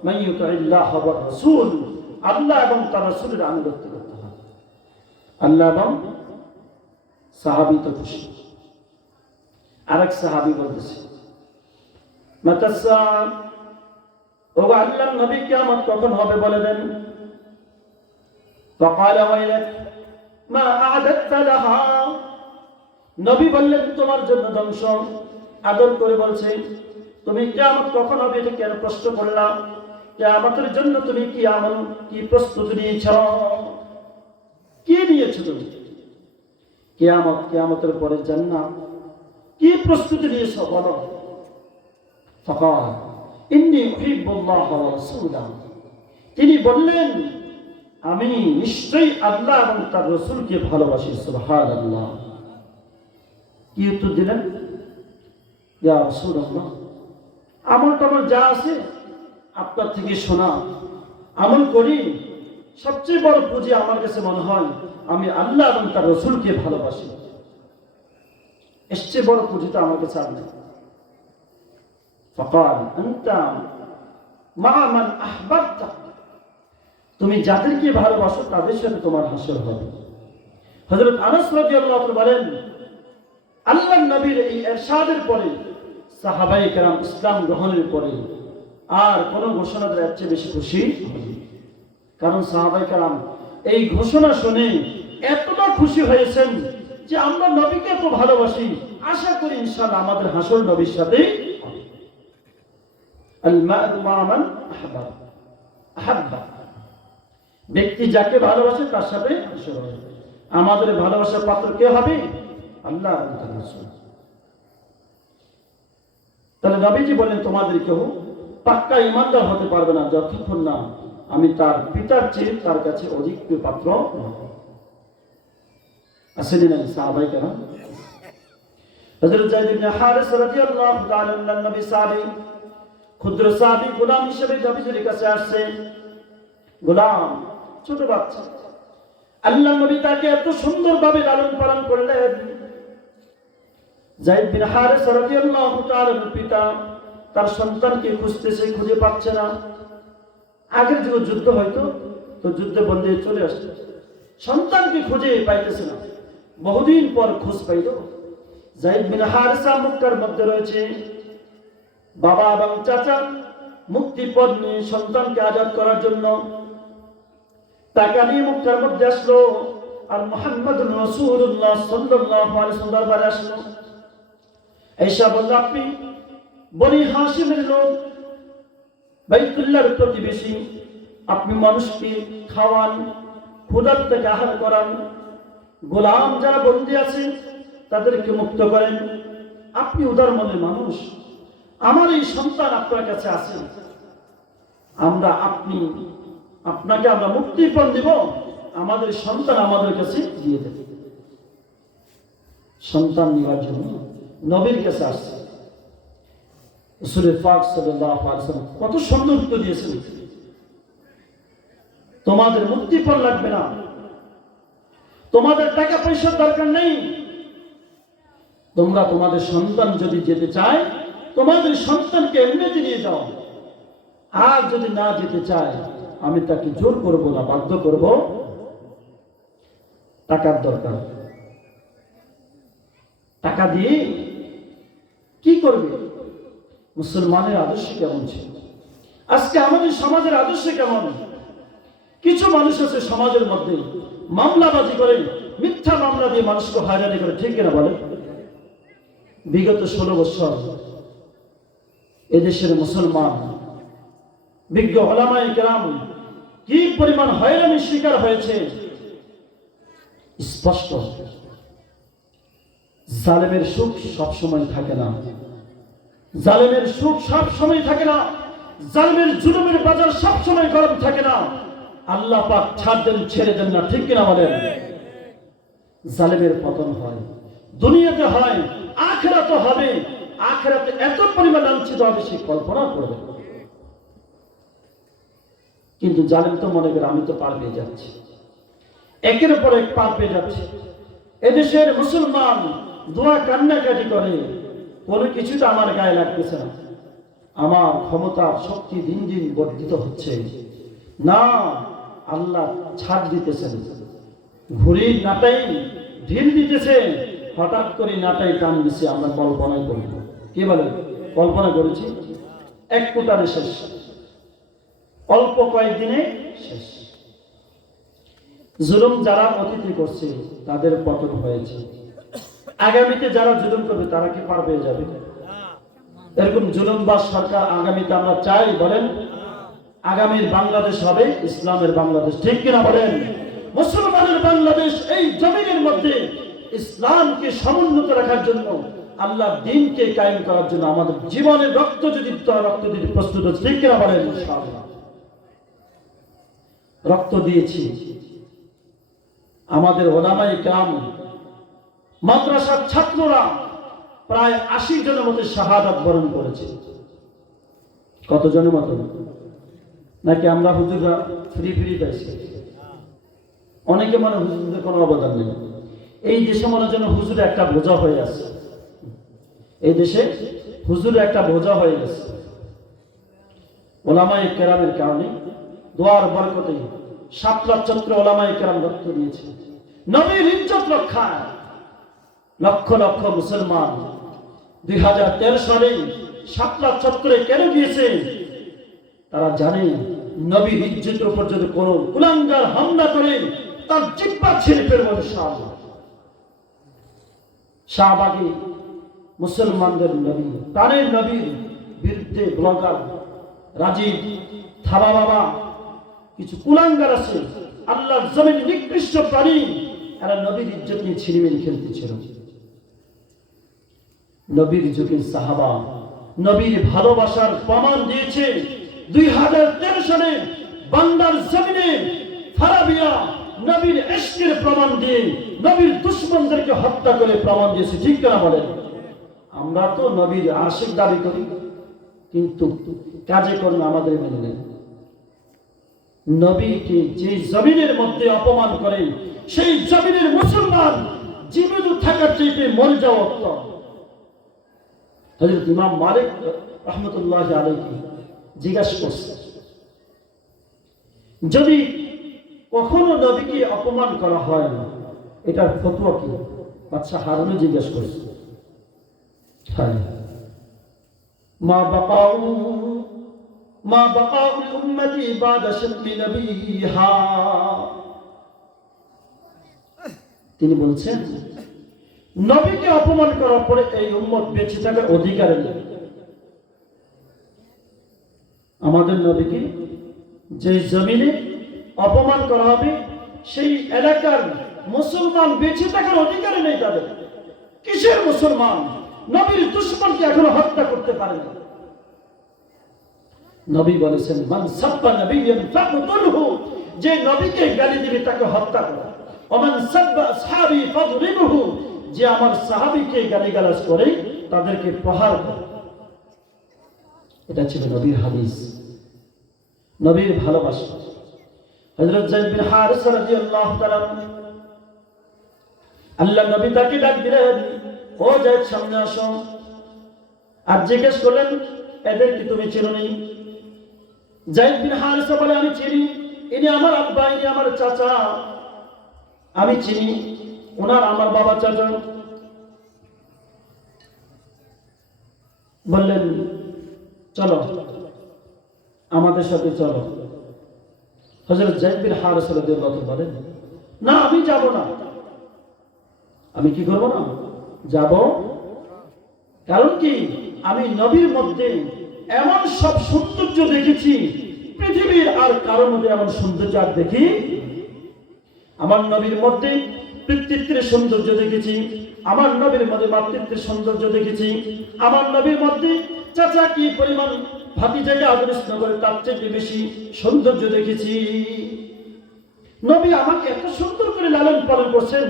মাইয়ুতিল্লাহ ওয়া রাসূল, আল্লাহ এবং তার রাসূলের আনুগত্য করতে হবে। আল্লাহ এবং সাহাবী তো খুশি। আরেক সাহাবী বলতেছে মাতাসা, ও আল্লাহর নবী কিয়ামত কখন হবে বলে দেন। فقال ويلك ما أعددت لها, নবী বললেন তোমার জন্য ধ্বংস। আদর করে বলছে তুমি কিয়ামত কখন হবে এটা কেন প্রশ্ন করলাম? কিয়ামতের জন্য তুমি কি আমল, কি প্রস্তুতি নিয়েছো? কি নিয়েছো তুমি? কিয়ামত, কিয়ামতের পরে জান্নাত, কি প্রস্তুতি নিয়েছো বলো? فقال إني أحب الله ورسوله, তিনি বললেন আমি নিশ্চয়ই আল্লাহ এবং তার রাসূলকে ভালোবাসি। সুবহানাল্লাহ। কি উত্তর দিলেন? ইয়া রাসূলুল্লাহ, আমল টামল যা আছে আপনার থেকে শোনা, আমল করি। সবচেয়ে বড় পুঁজি আমার কাছে মনে হয় আমি আল্লাহ এবং তার রাসূলকে ভালোবাসি। এর চেয়ে বড় পুঁজি তো আমার কাছে আর নেই। فقال أنت مع من أحببت, তুমি যাদেরকে ভালোবাসো তাদের সাথে তোমার হাসর হবে। হযরত আনাস রাদিয়াল্লাহু আনহু বলেন আল্লাহর নবীর এই ইরশাদের পরে সাহাবায়ে কেরাম ইসলাম গ্রহণের পরে আর কোন ঘোষণা দেওয়ার চেয়ে বেশি খুশি হয়নি। কারণ সাহাবায়ে কেরাম এই ঘোষণা শুনে এতটা খুশি হয়েছেন যে আমরা নবীকে এত ভালোবাসি, আশা করি ইনশাআল্লাহ আমাদের হাসর নবীর সাথে হবে। আল মা'রু মা মান আহাব্বা, ব্যক্তি যাকে ভালোবাসে তার সাথে হাসর হবে। আমাদের ভালোবাসার পাত্র কে হবে? আল্লাহ এবং তার রাসূল। তাহলে নবীজি বলেন তোমাদের কেউ পাক্কা ঈমানদার হতে পারবে না যতক্ষণ না আমি তার পিতার চেয়ে তার কাছে অধিক প্রিয় পাত্র হব। আসেন না সাহাবায়ে কেরাম? হযরত যায়েদ ইবনে হারিস রাদিয়াল্লাহু তাআলা আনহু নবী সাহাবী, ক্ষুদ্র সাহাবী, গোলাম হিসেবে নবীজির কাছে আসছে। গোলাম, ছোট বাচ্চা। আল্লাহ নবী তাকে এত সুন্দরভাবে লালন পালন করলেন। যায়েদ বিন হারিস রাদিয়াল্লাহু তাআলার পিতা তার সন্তানকে খুঁজতেছে, খুঁজে পাচ্ছে না। আগের যুগে যুদ্ধ হয়তো, তো যুদ্ধে বন্দী চলে আসছে, সন্তানকে খুঁজে পাইতেছে না। বহুদিন পর খোঁজ পাইল। যায়েদ বিন হারিসা মক্কার মধ্যে রয়েছে। বাবা এবং চাচা মুক্তিপণ নিয়ে সন্তানকে আজাদ করার জন্য টাকা নিয়ে মক্কার মধ্যে আসলো। আর মুহাম্মদুর রাসূলুল্লাহ সাল্লাল্লাহু আলাইহি ওয়াসাল্লাম দরবারে আসলো। আয়েশা বলল আপনি বনি হাশিমের লোক, বাইতুল্লাহর প্রতিবেশী, আপনি মানুষকে খাওয়ান, ক্ষুধার থেকে আহার করান, গোলাম যারা বন্দী আছে তাদেরকে মুক্ত করেন, আপনি উদার মনের মানুষ। আমার এই সন্তান আপনার কাছে আছে, আপনাকে আমরা মুক্তিপণ দিব, আমাদের সন্তান আমাদের কাছে দিয়ে দেবে। সন্তান নেওয়ার জন্য নবীর কাছে আসছে। রাসূল পাক সাল্লাল্লাহু আলাইহি ওয়াসাল্লাম কত সুন্দর উত্তর দিয়েছেন, তোমাদের মুক্তিপণ লাগবে না, তোমাদের টাকা পয়সার দরকার নেই, তোমরা তোমাদের সন্তান যদি যেতে চায় তোমাদের সন্তানকে এমনিতে নিয়ে যাও, আর যদি না যেতে চায় আমি তাকে জোর করব না, বাধ্য করব। টাকার দরকার, টাকা দিয়ে কি করবে? মুসলমানের আদর্শ কেমন ছিল? আজকে আমাদের সমাজের আদর্শ কেমন? কিছু মানুষ আছে সমাজের মধ্যে মামলাবাজি করে, মিথ্যা মামলা দিয়ে মানুষকে হয়রানি করে, ঠিক কিনা বলেন? বিগত 16 বছর এদেশের মুসলমান বিজ্ঞ ওলামায়ে কেরাম কি পরিমাণ হয়রানির শিকার হয়েছে স্পষ্ট। জালেমের সুখ সব সময় থাকে না, জালেমের সুখ সব সময় থাকে না, জালেমের জুলুমের বাজার সব সময় গরম থাকে না। আল্লাহ পাক ছাড় দেন, ছেড়ে দেন না, ঠিক কিনা বলেন? জালেমের পতন হয়, দুনিয়াতে হয়, আখিরাতে হবে। আখিরাতে এত পরিমাণ লাঞ্ছিত হবে সে কল্পনা করবে। কিন্তু জালেম তো মনে করে আমি তো পার পেয়ে যাচ্ছি, একের পর এক পার পেয়ে যাচ্ছে। এদেশের মুসলমান দোয়া কান্নাকাটি করে, কোনো কিছুটা আমার গায়ে লাগতেছে না, আমার ক্ষমতার শক্তি দিন দিন বর্ধিত হচ্ছে না। আল্লাহ ছাড় দিতেছেন, ঘুড়ির নাটাই ঢিল দিতেছে, হঠাৎ করে নাটাই টান দিছে। আমরা কল্পনাই করি, কি বলেন? কল্পনা করেছি, এক কোটারে শেষ, অল্প কয়েকদিনে শেষ। জুলুম যারা অতীতে করছে তাদের পতন হয়েছে, আগামীতে যারা জুলুম করবে তারা কি পার পেয়ে যাবে? এরকম জুলুমবাজ সরকার আগামীতে আমরা চাই? বলেন, আগামীর বাংলাদেশ হবে ইসলামের বাংলাদেশ, ঠিক কিনা বলেন? মুসলমানের বাংলাদেশ, এই জমিনের মধ্যে ইসলামকে সমুন্নত রাখার জন্য, আল্লাহ দ্বীনকে কায়েম করার জন্য আমাদের জীবনের রক্ত দিতে প্রস্তুত আছে, ঠিক কিনা বলেন? ইনশাআল্লাহ রক্ত দিয়েছি। আমাদের ওলামায়ে কেরাম, মাদ্রাসার ছাত্ররা প্রায় 80 জনের মধ্যে শাহাদাত বরণ করেছে। কত জনের মতো? নাকি আমরা হুজুররা ফ্রি পাইছি? অনেকে মনে হুজুরদের কোনো অবদান নেই। এই দেশে মনে যেন হুজুর একটা বোঝা হয়ে আছে, এই দেশে হুজুর একটা বোঝা হয়ে গেছে। ওলামায়ে কেরামের কারণে, দোয়ার বরকতে শাপলা চত্বরে ওলামায়ে কেরাম রক্ত দিয়েছে নবীর ইজ্জত রক্ষায়। লক্ষ লক্ষ মুসলমান 2013 সালে শাপলা চত্বরে কেন গিয়েছে? তারা জানে নবীর ইজ্জতের উপর যদি কোনো কুলাঙ্গার হামলা করে তার জিহ্বা ছিঁড়ে ফেলবে ইনশাআল্লাহ। শাহবাগে মুসলমানদের নবী, প্রাণের নবীর বিরুদ্ধে ব্লগার রাজীব থাবা বাবা, কিছু কুলাঙ্গার আছে, আল্লাহর জমিনে নিকৃষ্ট প্রাণী, এরা নবীর ইজ্জত নিয়ে ছিনিমিনি খেলতেছিল। নবীর যুগের সাহাবা নবীর ভালোবাসার প্রমাণ দিয়েছে। 2013 সালে বাংলার জমিনে ফারাবিয়া নবীর ইশকের প্রমাণ দিয়ে নবীর দুশমনদেরকে হত্যা করে প্রমাণ দিয়েছে, ঠিক কিনা বলেন? আমরা তো নবীর আশিক দাবি করি, কিন্তু কাজে কর্মে আমাদের মেনে নেই। নবীকে যে জমিনের মধ্যে অপমান করে সেই জমিনের মুসলমান জীবিত থাকার চাইতে মরে যাওয়া উত্তম। হযরত ইমাম মালিক রাহমাতুল্লাহি আলাইহি জিজ্ঞাসা করছে, যদি কখনো নবীকে অপমান করা হয় না এটার ফতোয়া কি? বাদশা হারুন জিজ্ঞাসা করছে, মা বাকাউ উম্মতি বাদা শাতমি নবিহা। তিনি বলছেন, নবীকে অপমান করার পরে এই উম্মত বেঁচে থাকার অধিকার নেই। আমাদের নবীকে যে জমিনে অপমান করা হবে সেই এলাকার মুসলমান বেঁচে থাকার অধিকার নেই তাদের। কিসের মুসলমান? নবীর দুশমনকে এখনো হত্যা করতে পারে না। নবী বলেছেন, মান সাব্বা নবিয়্যান ফাকতুলহু, যে নবীকে গালি দিবে তাকে হত্যা করো। ওমান সাব্বা আসহাবি ফাদরিবহু, যে আমার সাহাবীকে গালিগালাজ করে তাদেরকে প্রহার করো। এটা ছিল নবীর হাদিস, নবীর ভালোবাসা। হযরত যায়েদ বিন হারিসা রাদিয়াল্লাহু তাআলা, আল্লাহ নবী তাকে ডাক দিলেন, ও যায়েদ সামনে আসো। আর জিজ্ঞেস করলেন, এদের কি তুমি চেনো নি? যায়েদ বিন হারিসা বলে, আমি চিনি, ইনি আমার আব্বা, ইনি আমার চাচা, আমি চিনি, ওনার আমার বাবা চাচা। বললেন, চলো আমাদের সাথে চলো। হযরত যায়েদ বিন হারিসা রাদিয়াল্লাহু আনহু বলেন, না আমি যাব না। আমি কি করব না? যাব। কারণ কি? আমি নবীর মধ্যে এমন সব সৌন্দর্য দেখেছি, পৃথিবীর আর কারোর মধ্যে এমন সৌন্দর্য আর দেখি। আমার নবীর মধ্যে পিতৃত্বের সৌন্দর্য দেখেছি, আমার নবীর মধ্যে মাতৃত্বের সৌন্দর্য দেখেছি, আমার নবীর মধ্যে চাচা কি পরিমাণ ভাতিজাকে আদর স্নেহ করে তার চেয়ে বেশি সৌন্দর্য দেখেছি। নবী আমাকে এত সুন্দর করে লালন পালন করছেন,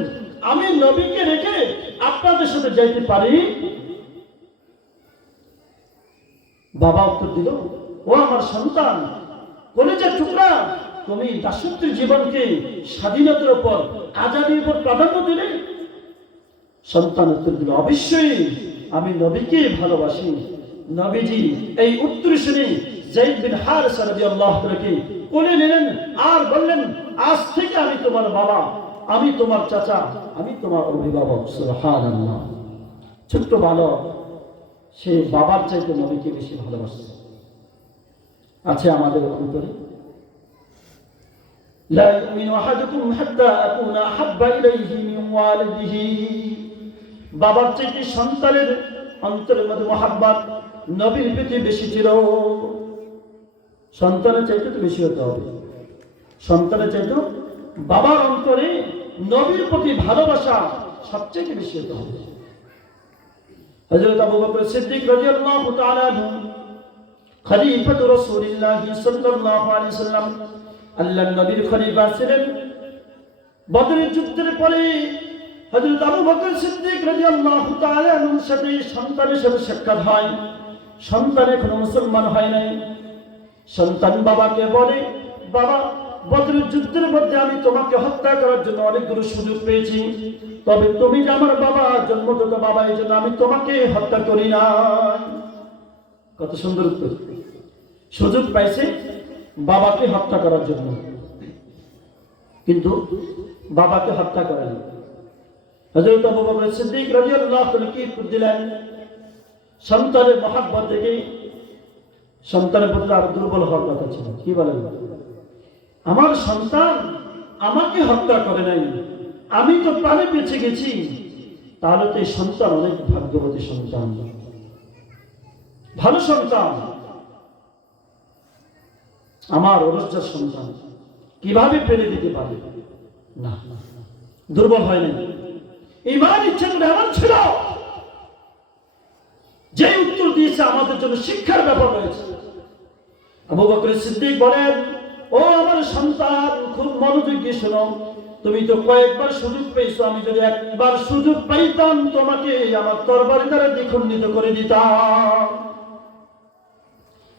আমি নবীকে রেখে আপনাদের সাথে যাইতে পারি? বাবা উত্তর দিল, ও আমার সন্তান, কলেজের টুকরা, তুমি দাসত্বের জীবনকে স্বাধীনতার উপর, আজাদীর উপর প্রাধান্য দিলে? সন্তান উত্তর দিল, অবশ্যই আমি নবীকে ভালোবাসি। নবীজি এই উত্তর শুনে যায়েদ বিন হারিসা রাদিয়াল্লাহু তাআলাকে কোলে নিলেন আর বললেন, আজ থেকে আমি তোমার বাবা, আমি তোমার চাচা, আমি তোমার অভিভাবক। সুবহানাল্লাহ। ছোট্ট বালক, সে বাবার চাইতে নবীকে বেশি ভালোবাসে। আছে আমাদের অন্তরে, লা ইউমিনু আহাদুকুম হাত্তা আকুনা আহাব্বা ইলাইহি মিন ওয়ালিদিহি। বাবার চাইতে সন্তানের অন্তরের মধ্যে মহাব্বত নবীর প্রতি বেশি ছিল। সন্তানের চাইতে তো বেশি হতে হবে। সন্তানের চাইতে বাবার অন্তরে নবীর প্রতি ভালোবাসা সবচেয়ে বেশি হতে হবে। হযরত আবু বকর সিদ্দিক রাদিয়াল্লাহু তাআলা আনহু, খলিফাতু রাসূলিল্লাহ সাল্লাল্লাহু আলাইহি ওয়াসাল্লাম, আল্লাহর নবীর খলিফা ছিলেন। বদরের যুদ্ধের পরে হযরত আবু বকর সিদ্দিক রাদিয়াল্লাহু তাআলা আনহুর সাথে সন্তানের সাথে সাক্ষাৎ হয়। সন্তান এখনো মুসলমান হয় নাই। সন্তান বাবাকে বলে, বাবা, বদরের যুদ্ধের মধ্যে আমি তোমাকে হত্যা করার জন্য অনেকগুলো সুযোগ পেয়েছি, তবে তুমি যে আমার বাবা, জন্মগত বাবা, এই জন্য আমি তোমাকে হত্যা করি না। কত সুন্দর উত্তর! সুযোগ পাইছে বাবাকে হত্যা করার জন্য, কিন্তু বাবাকে হত্যা করেনি। হযরত আবু বকর সিদ্দিক রাদিয়াল্লাহু তাআলা কি উত্তর দিলেন? সন্তানের মহব্বত দেখে সন্তানের প্রতি আর দুর্বল হওয়ার কথা ছিল। কি বলেন? আমার সন্তান আমাকে হত্যা করে নাই, আমি তো প্রাণে বেঁচে গেছি, তাহলে তো এই সন্তান অনেক ভাগ্যবতী সন্তান, ভালো সন্তান, আমার ওরসজাত সন্তান, কিভাবে ফেলে দিতে পারে? না, দুর্বল হয় নাই। ঈমান ইচ্ছা এমন ছিল যে উত্তর দিয়েছে আমাদের জন্য শিক্ষার ব্যাপার রয়েছে। আবু বকর সিদ্দিক বলেন, ও আমার সন্তান, খুব মনোযোগ দিয়ে শোনো, তুমি তো কয়েকবার সুযোগ পেয়েছো, আমি যদি একবার সুযোগ পাইতাম তোমাকে আমার তরবারি দ্বারা দ্বিখণ্ডিত করে দিতাম।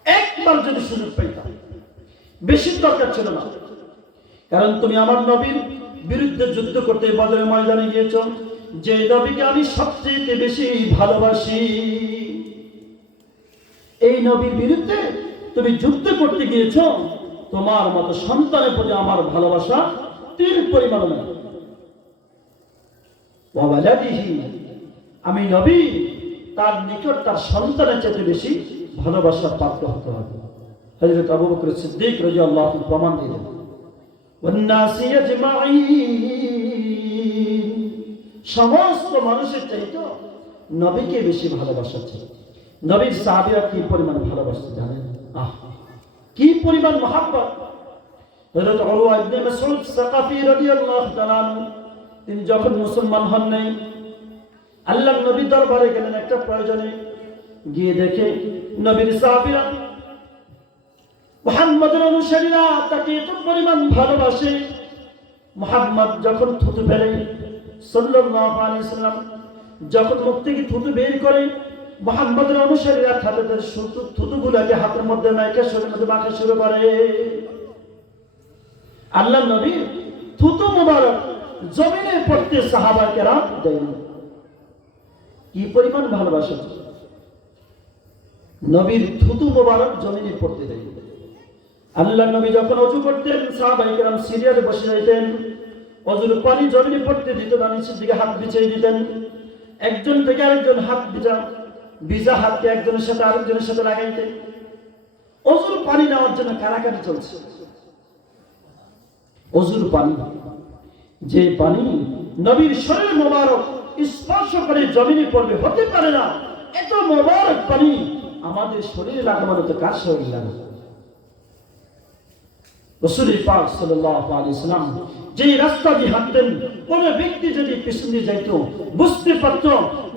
একবার যদি সুযোগ পাইতাম, বেশি দরকার ছিল না, কারণ তুমি আমার নবীর বিরুদ্ধে যুদ্ধ করতে বদরের ময়দানে গিয়েছ, যে নবীকে আমি সবচেয়ে বেশি ভালোবাসি, এই নবীর বিরুদ্ধে তুমি যুদ্ধ করতে গিয়েছ, তোমার মতো সন্তানের প্রতি আমার ভালোবাসা তিল পরিমাণ নয়। আমি নবী, তার নিকট তার সন্তানের চেয়ে বেশি ভালোবাসার পাত্র হতে হবে। হযরত আবু বকর সিদ্দিক রাদিয়াল্লাহু আনহু প্রমাণ দিলেন, ওয়ান্নাসি আজমাইন, সমস্ত মানুষের চাইতে নবীকে বেশি ভালোবাসা চাই। নবীর সাহাবীরা কি পরিমাণ ভালোবাসতে জানেন? কি পরিমাণ মহব্বত! হযরত উরওয়া ইবনে মাসউদ সাকাফি রাদিয়াল্লাহু তাআলা আনহু, তিনি যখন মুসলমান হন নাই, আল্লাহর নবী দরবারে গেলেন একটা প্রয়োজনে, গিয়ে দেখে নবীর সাহাবীরা, মুহাম্মদের অনুসারীরা তাকে এত পরিমাণ ভালোবাসে। মুহাম্মদ যখন থুতু ফেলে, সাল্লাল্লাহু আলাইহি ওয়াসাল্লাম যখন মুখ থেকে থুতু বের করে, মুহাম্মদের অনুসারীরা তাদের থুতুগুলোকে হাতের মধ্যে নাইকা শরীরের মধ্যে মাখা শুরু করে। আল্লাহর নবী থুতু মুবারক জমিনে পড়তে সাহাবা কেরাম দেন। কি পরিমাণ ভালোবাসা! নবীর থুতু মোবারক জমিনে পড়তে দেয়। আল্লাহ নবী যখন অজু করতেন, সাহাবায়ে কেরাম সিরিয়ালে বসে যাইতেন, অজুর পানি জমিনে পড়তে দিত না, নিচের দিকে হাত বিছিয়ে দিতেন। একজন থেকে আরেকজন হাত ভিজা হাতকে একজনের সাথে আরেকজনের সাথে লাগাইতেন। অজুর পানি নেওয়ার জন্য কারাকারি চলছে। অজুর পানি, যে পানি নবীর শরীর মোবারক স্পর্শ করে জমিনে পড়বে, হতে পারে না। এত মোবারক পানি আমাদের শরীরে লাগানো তো কার শরীরে লাগানো? রাসূল পাক সাল্লাল্লাহু আলাইহি ওয়াসাল্লাম যে রাস্তা দিয়ে হাঁটতেন, কোন ব্যক্তি যদি পিছনে যাইতো বুঝতে পারত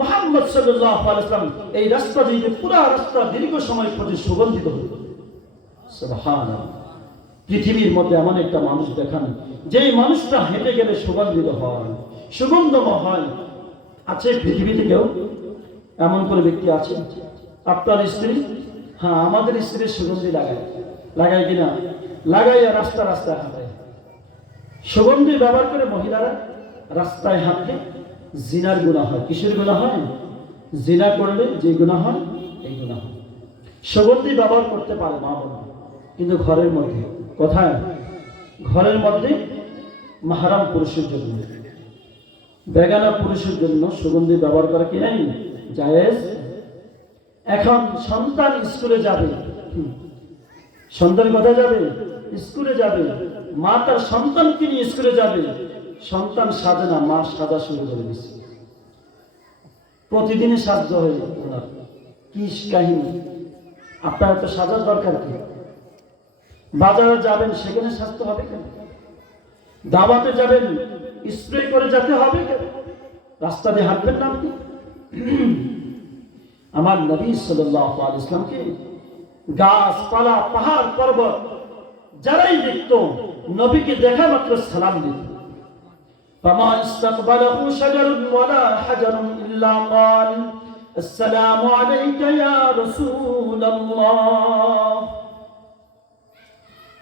মুহাম্মদ সাল্লাল্লাহু আলাইহি ওয়াসাল্লাম এই রাস্তা দিয়ে পুরো রাস্তা দীর্ঘ সময় পর্যন্ত সুগন্ধিত হতো। সুবহানাল্লাহ। পৃথিবীর মধ্যে এমন একটা মানুষ দেখান যেই মানুষটা হেঁটে গেলে সুগন্ধিত হয়, সুগন্ধময় হয়। আছে পৃথিবীতে কেউ এমন কোন ব্যক্তি আছে? আপনার স্ত্রী? হ্যাঁ, আমাদের স্ত্রী সুগন্ধি লাগায় কিনা? লাগাইয়া রাস্তা রাস্তায় হাঁটে। সুগন্ধি ব্যবহার করে মহিলারা রাস্তায় হাঁটলে জিনার গুনাহ হয়। কিসের গুনাহ হয়? জিনা করলে যে গুনাহ হয়, এই গুনাহ হয়। সুগন্ধি ব্যবহার করতে পারে মা বোন, কিন্তু ঘরের মধ্যে। কোথায়? ঘরের মধ্যে মাহরাম পুরুষের জন্য, বেগানা পুরুষের জন্য সুগন্ধি ব্যবহার করা কি নাই? জায়েজ। এখন সন্তান স্কুলে যাবে, সন্তান কোথায় যাবে? স্কুলে যাবে। মা তার সন্তানকে নিয়ে স্কুলে যাবে, সন্তান সাজে না, মা সাজা শুরু করে দিচ্ছে। প্রতিদিনই সাজ্য হয়ে ওনার কি কাহিনী! আপনার তো সাজার দরকার কি? বাজারে যাবেন, সেখানে সাজতে হবে কেন? দাওয়াতে যাবেন, স্প্রে করে যেতে হবে কেন? রাস্তা দিয়ে হাঁটবেন না আপনি? আমার নবী সাল্লাল্লাহু আলাইহি ওয়াসাল্লামকে গাছপালা, পাহাড় পর্বত যারাই দেখতো, নবীকে দেখা মাত্র সালাম দিত। ফামা ইসতাকবালাহু শাজারুন ওয়ালা হাজারুন ইল্লা ক্বাল আসসালামু আলাইকা ইয়া রাসূলুল্লাহ।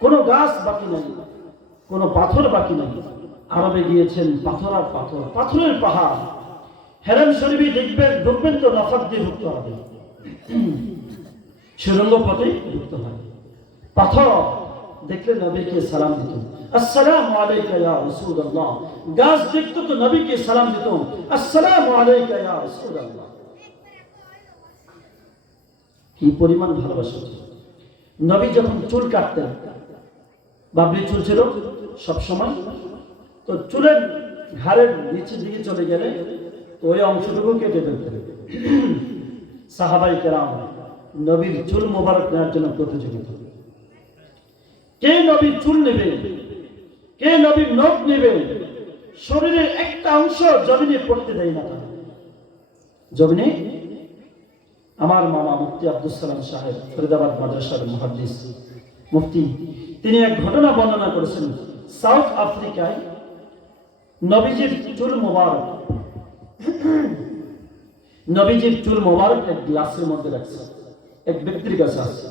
কোন গাছ বাকি নাই, কোন পাথর বাকি নাই। আরবে গিয়েছেন, পাথর আর পাথর, পাথরের পাহাড়। হেরাম শরীফে দেখবেন, ঢুকবেন তো নফাত দিয়ে ঢুকতে হবে, সুরঙ্গ পথে ঢুকতে হয়। পাথর দেখলে নবীকে সালাম দিত, আসসালামু আলাইকা ইয়া রাসূলুল্লাহ। গাছ দেখতো তো নবীকে সালাম দিত, আসসালামু আলাইকা ইয়া রাসূলুল্লাহ। কি পরিমাণ ভালোবাসা! নবী যখন চুল কাটতেন, বাবরি চুল ছিল সবসময়, তো চুলের ঘাড়ের নিচের দিকে চলে গেলে ওই অংশটুকু কেটে ফেলতেন। সাহাবায়ে কেরাম নবীর চুল মোবারক নেওয়ার জন্য প্রতিযোগিতা। কে নবীর চুল নেবে, কে নবীর নখ নেবে? শরীরের একটা অংশ জমিনে পড়তে দেয় না। জমিনে আমার মামা মুফতি আব্দুস সালাম সাহেব, ফরিদাবাদ মাদ্রাসার মুহাদ্দিস মুফতি, তিনি এক ঘটনা বর্ণনা করেছেন। সাউথ আফ্রিকায় নবীজির চুল মোবারক, নবীজির চুল মোবারক এক গ্লাসের মধ্যে রাখছে, এক ব্যক্তির কাছে আসছে।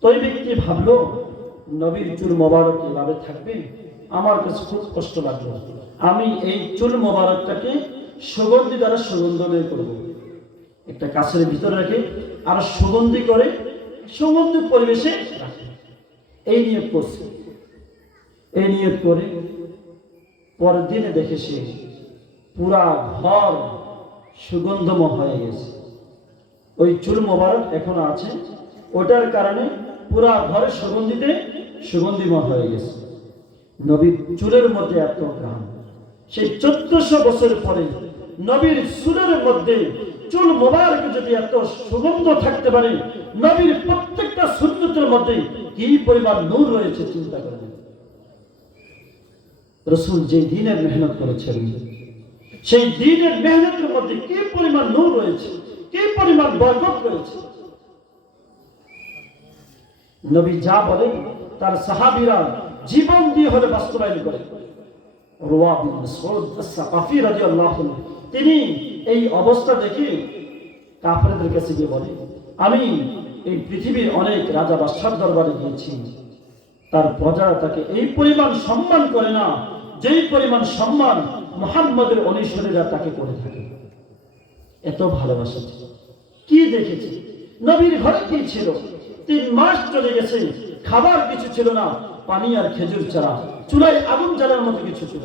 তো ওই ব্যক্তি ভাবলো, নবীর চুল মোবারক এভাবে থাকবে, আমার কাছে খুব কষ্ট লাগলো, আমি এই চুল মোবারকটাকে সুগন্ধি দ্বারা সুগন্ধময় করব। একটা কাছের ভিতরে রেখে আর সুগন্ধি করে, সুগন্ধি পরিবেশে রাখে, এই নিয়ত করছে। এই নিয়ত করে পরের দিনে দেখে সে পুরা ঘর সুগন্ধময় হয়ে গেছে। ওই চুল মোবারক এখনো আছে, ওটার কারণে পুরা ঘরে সুগন্ধিময় হয়ে গেছে। নবীর চুলের মধ্যে এত ঘ্রাণ। সেই 1400 বছর পরে নবীর চুলের মধ্যে, চুল মোবারক যদি এত সুগন্ধ থাকতে পারে, নবীর প্রত্যেকটা সুন্নতের মধ্যে কি পরিমাণ নূর রয়েছে চিন্তা করেন। রাসূল যে দ্বীনের মেহনত করেছেন, সেই দ্বীনের মেহনতের মধ্যে কি পরিমাণ নূর রয়েছে, কি পরিমাণ বরকত রয়েছে। নবী যা বলেন তার সাহাবীরা জীবন দিয়ে হলে বাস্তবায়ন করে। রুয়া বিন মাসউদ আস-সাকাফি রাদিয়াল্লাহু আনহু, তিনি এই অবস্থা দেখে কাফেরদের কাছে গিয়ে বলে, আমি এই পৃথিবীর অনেক রাজা বাদশার দরবারে গিয়েছি, তার প্রজারা তাকে এই পরিমাণ সম্মান করে না, যেই পরিমাণ সম্মান মুহাম্মদের অনুসারীরা তাকে করে থাকে। এত ভালোবাসা কি দেখেছে! নবীর ঘরে কি ছিল? 3 মাস চলে গেছে, খাবার কিছু ছিল না, পানি আর খেজুর ছাড়া, চুলায় আগুন জ্বালার মতো কিছু ছিল।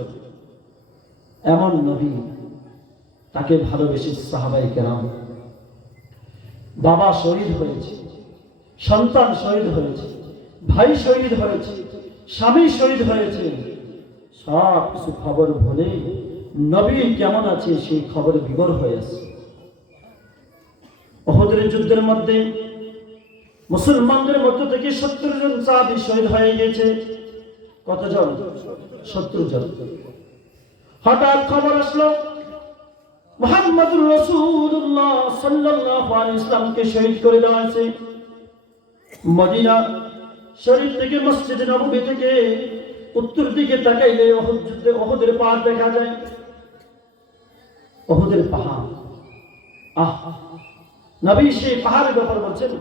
এমন নবী, তাকে ভালোবেসে সাহাবায়ে কেরাম। বাবা শহীদ হয়েছে, সন্তান শহীদ হয়েছে, ভাই শহীদ হয়েছে, স্বামী শহীদ হয়েছে, সব কিছু খবর ভুলে নবী কেমন আছে সেই খবরে বিভোর হয়ে আছে। উহুদের যুদ্ধের মধ্যে মুসলমানদের মধ্য থেকে 70 জন সাহাবী শহীদ হয়ে গেছে। কতজন? 70 জন। হঠাৎ খবর আসলো মুহাম্মদুর রাসূলুল্লাহ সাল্লাল্লাহু আলাইহি ওয়াসাল্লামকে শহীদ করে দেওয়া হয়েছে। মদিনা শরীফ থেকে মসজিদে নববী থেকে উত্তর দিকে তাকাইলে উহুদের পাহাড় দেখা যায়। উহুদের পাহাড়, নবী সেই পাহাড়ের ব্যাপার বলছেন,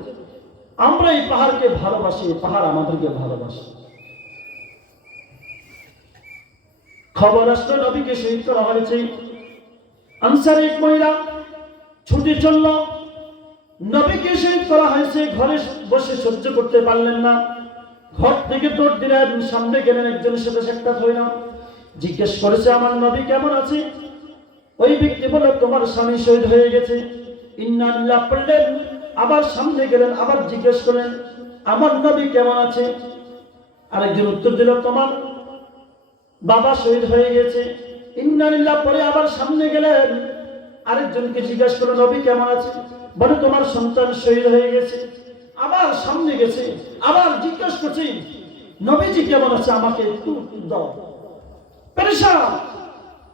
আমরা এই পাহাড়কে ভালোবাসি, পাহাড় আমাদেরকে ভালোবাসে। খবর আসলো নবীকে শহীদ করা হয়েছে। আনসারী এক মহিলা ছুটে চলল, নবীকে শহীদ করা হয়েছে। ঘরে বসে সহ্য করতে পারলেন না, ঘর থেকে দৌড় দিলেন, সামনে গেলেন, একজনের সাথে সাক্ষাৎ হইল, জিজ্ঞেস করেছে আমার নবী কেমন আছে? ওই ব্যক্তি বলল তোমার স্বামী শহীদ হয়ে গেছে। ইন্না লিল্লাহ পড়লেন, আবার সামনে গেলেন, আবার জিজ্ঞেস করলেন আমার নবী কেমন আছে? আরেকজন উত্তর দিল তোমার বাবা শহীদ হয়ে গেছে। ইন্না লিল্লাহ পরে আবার সামনে গেলেন, আরেকজনকে জিজ্ঞেস করলেন নবী কেমন আছে? বলে তোমার সন্তান শহীদ হয়ে গেছে। আবার সামনে গেছে, আবার জিজ্ঞেস করছে নবীজি কেমন আছে, আমাকে একটু দাও, পেরেশান।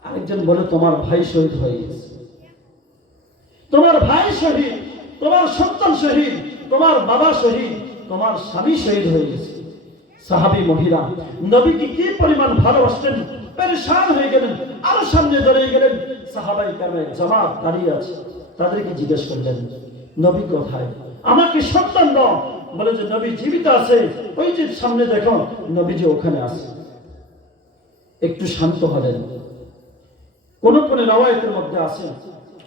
আরেকজন বলে তোমার ভাই শহীদ হয়ে গেছে। তোমার ভাই শহীদ, তোমার সন্তান শহীদ, তোমার বাবা শহীদ, তোমার স্বামী শহীদ হয়ে গেছে। সাহাবী মহিলা নবীকে কি পরিমাণ ভালোবাসতেন, পেরেশান হয়ে গেলেন, আরো সামনে দাঁড়িয়ে গেলেন। সাহাবায়ে কেরামের জামাত দাঁড়িয়ে আছে, তাদেরকে জিজ্ঞেস করলেন নবী কোথায়, আমাকে সন্তান দাও। বলে যে নবী জীবিত আছে, ওই যে সামনে দেখো নবীজি ওখানে আছে। একটু শান্ত হলেন। কোন কোন রওয়ায়াতের মধ্যে আছে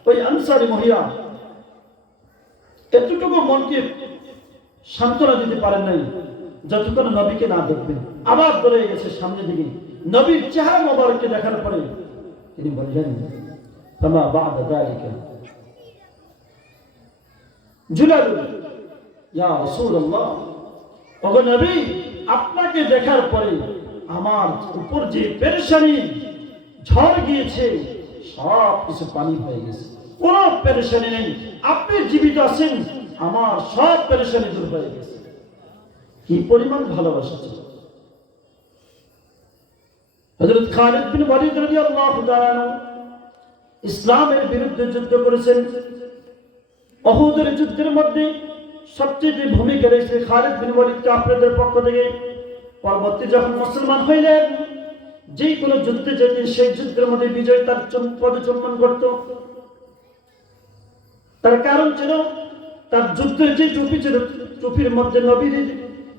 ওই আনসারী মহিলা এতটুকু মনকে সান্ত্বনা দিতে পারেন নাই যতক্ষণ নবীকে না দেখবেন। আবার দৌড়ে গেছে সামনের দিকে, নবীর চেহারা মোবারককে দেখার পরে তিনি বললেন ফামা বা'দা যালিকা জুলাল ইয়া রাসূলুল্লাহ, ওগো নবী আপনাকে দেখার পরে আমার উপর যে পেরেশানি ঝড় গিয়েছে সব কিছু পানি হয়ে গেছে, কোনো পেরেশানি নেই, আপনি জীবিত আছেন, আমার সব পেরেশানি দূর হয়ে গেছে। কি পরিমাণ ভালোবাসা ছিল। হযরত খালিদ বিন ওয়ালিদ রাদিয়াল্লাহু তাআলা ইসলামের বিরুদ্ধে যুদ্ধ করেছেন। উহুদের যুদ্ধের মধ্যে সবচেয়ে ভূমিকা রেখেছে খালিদ বিন ওয়ালিদ কাফেরদের পক্ষ থেকে। পরবর্তী যখন মুসলমান হইলেন, যে কোনো যুদ্ধে যেতেন, সেই যুদ্ধের মধ্যে বিজয় তার পদচুম্বন করত। তার কারণ ছিল তার যুদ্ধের যে টুপি ছিল, টুপির মধ্যে নবীর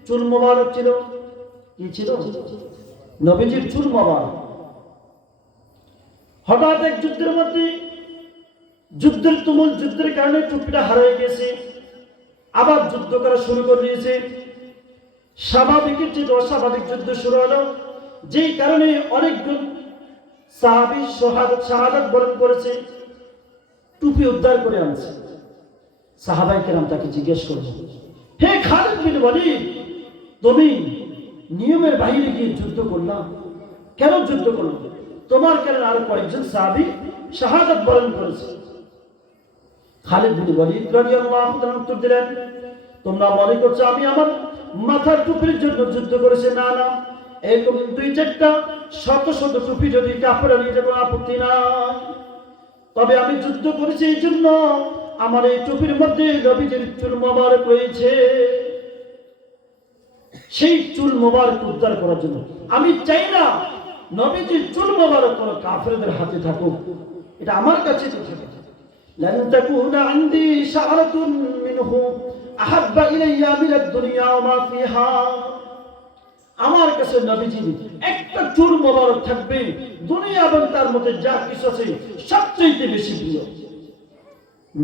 চুল মোবারক ছিল। কি ছিল? নবীজির চুল মোবারক। হঠাৎ এক যুদ্ধের মধ্যে যুদ্ধের তুমুল যুদ্ধের কারণে টুপিটা হারিয়ে গেছে, আবার যুদ্ধ করা শুরু করে দিয়েছে। স্বাভাবিকের চেয়ে অস্বাভাবিক যুদ্ধ শুরু হলো, যেই কারণে অনেকজন সাহাবী শাহাদাত বরণ করেছে, টুপি উদ্ধার করে আনছে। সাহাবায়ে কেরাম তাকে জিজ্ঞেস করলেন হে খালিদ বিন ওয়ালিদ, তুমি নিয়মের বাইরে গিয়ে যুদ্ধ করলাম, কেন যুদ্ধ করলো? তোমার কারণে আরো কয়েকজন সাহাবী শাহাদাত বরণ করেছে। খালিদ বিন ওয়ালিদ রাদিয়াল্লাহু তাআলা উত্তর দিলেন তোমরা মনে করছো আমি আমার মাথার টুপির জন্য যুদ্ধ করেছি? না না, এরকম 2-4টা শত শত টুপি যদি কাফেররা নিয়ে যাবে আপত্তি নাই, তবে আমি যুদ্ধ করেছি এই জন্য আমার এই টুপির মধ্যে নবীজির চুল মোবারক রয়েছে, সেই চুল মোবারক উদ্ধার করার জন্য। আমি চাই না নবীজির চুল মোবারক কোন কাফেরদের হাতে থাকুক, এটা আমার কাছে থাকে। লান তাকুনা ইনদি শা'রাতুন মিনহু আহাব্বা ইলাইয়া মিনাদ দুনিয়া ওয়া মা ফিহা, আমার কাছে নবীজির একটা চুল মোবারক থাকবে, দুনিয়া এবং তার মধ্যে যা কিছু আছে সবচেয়ে বেশি প্রিয়।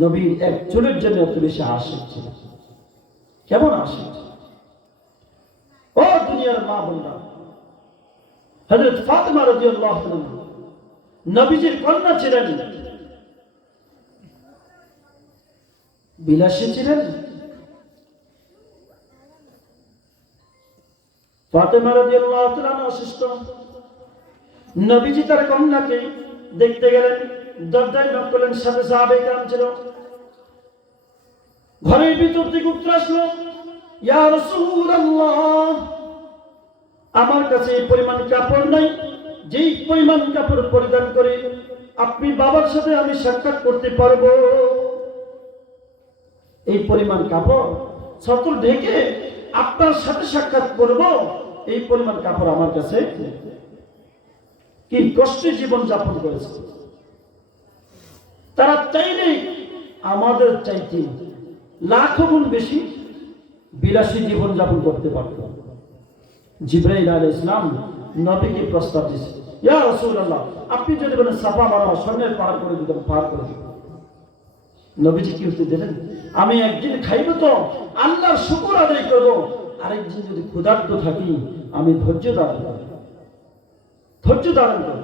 নবীর এক চুলের জন্য এত বেশি আশিক ছিল। কেমন আশিক! ও দুনিয়ার মা বোনরা, হযরত ফাতেমা রাদিয়াল্লাহু আনহা নবীজির কন্যা ছিলেন, বিলাসী ছিলেন। ফাতেমা রাদিয়াল্লাহু আনহা অসুস্থ, নবীজি তার কন্যাকে দেখতে গেলেন, দরজায় নক করলেন, সাথে সাহাবায়ে কেরাম ছিল। ঘরের ভিতর থেকে উত্তর আসলো, ইয়া রাসূলুল্লাহ, আমার কাছে এই পরিমাণ কাপড় নাই, যেই পরিমাণ কাপড় পরিধান করে আপনি বাবার সাথে আমি সাক্ষাৎ করতে পারবো। এই পরিমাণ কাপড় ছত্র ঢেকে আপনার সাথে সাক্ষাৎ করব, এই পরিমাণ কাপড় আমার কাছে। কি কষ্টে জীবন যাপন করেছে তারা, চাইলে আমাদের চাইতে লাখো গুণ বেশি বিলাসী জীবন যাপন করতে পারত। জিবরাইল আলাইহিস সালাম নবীকে প্রস্তাব দিয়েছে, ইয়া রাসূলুল্লাহ, আপনি যদি বলেন সাফা মারওয়া স্বর্ণের পার করে দিতাম, পার করে দিতাম। নবীজি কি উত্তর দিলেন, আমি একদিন খাইব তো আল্লাহর শুকর আদায় করব, আরেকদিন যদি ক্ষুধার্ত থাকি আমি ধৈর্য ধারণ করব।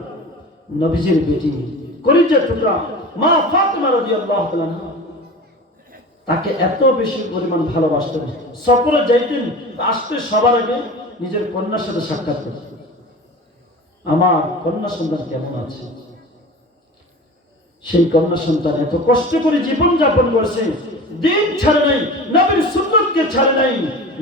নবীজির বেটি কলিজার টুকরা মা ফাতেমা রাদিয়াল্লাহু আনহা তাকে এত বেশি পরিমাণ ভালোবাসতেন। সফরে যাইতেন, আসতে সবার আগে নিজের কন্যার সাথে সাক্ষাৎ করতেন, আমার কন্যা সন্তান কেমন আছে। সেই কন্যা সন্তান এত কষ্ট করে জীবন যাপন করছে, দিন ছাড়ে নাই, নবীর সুন্নতকে ছাড়ে নাই।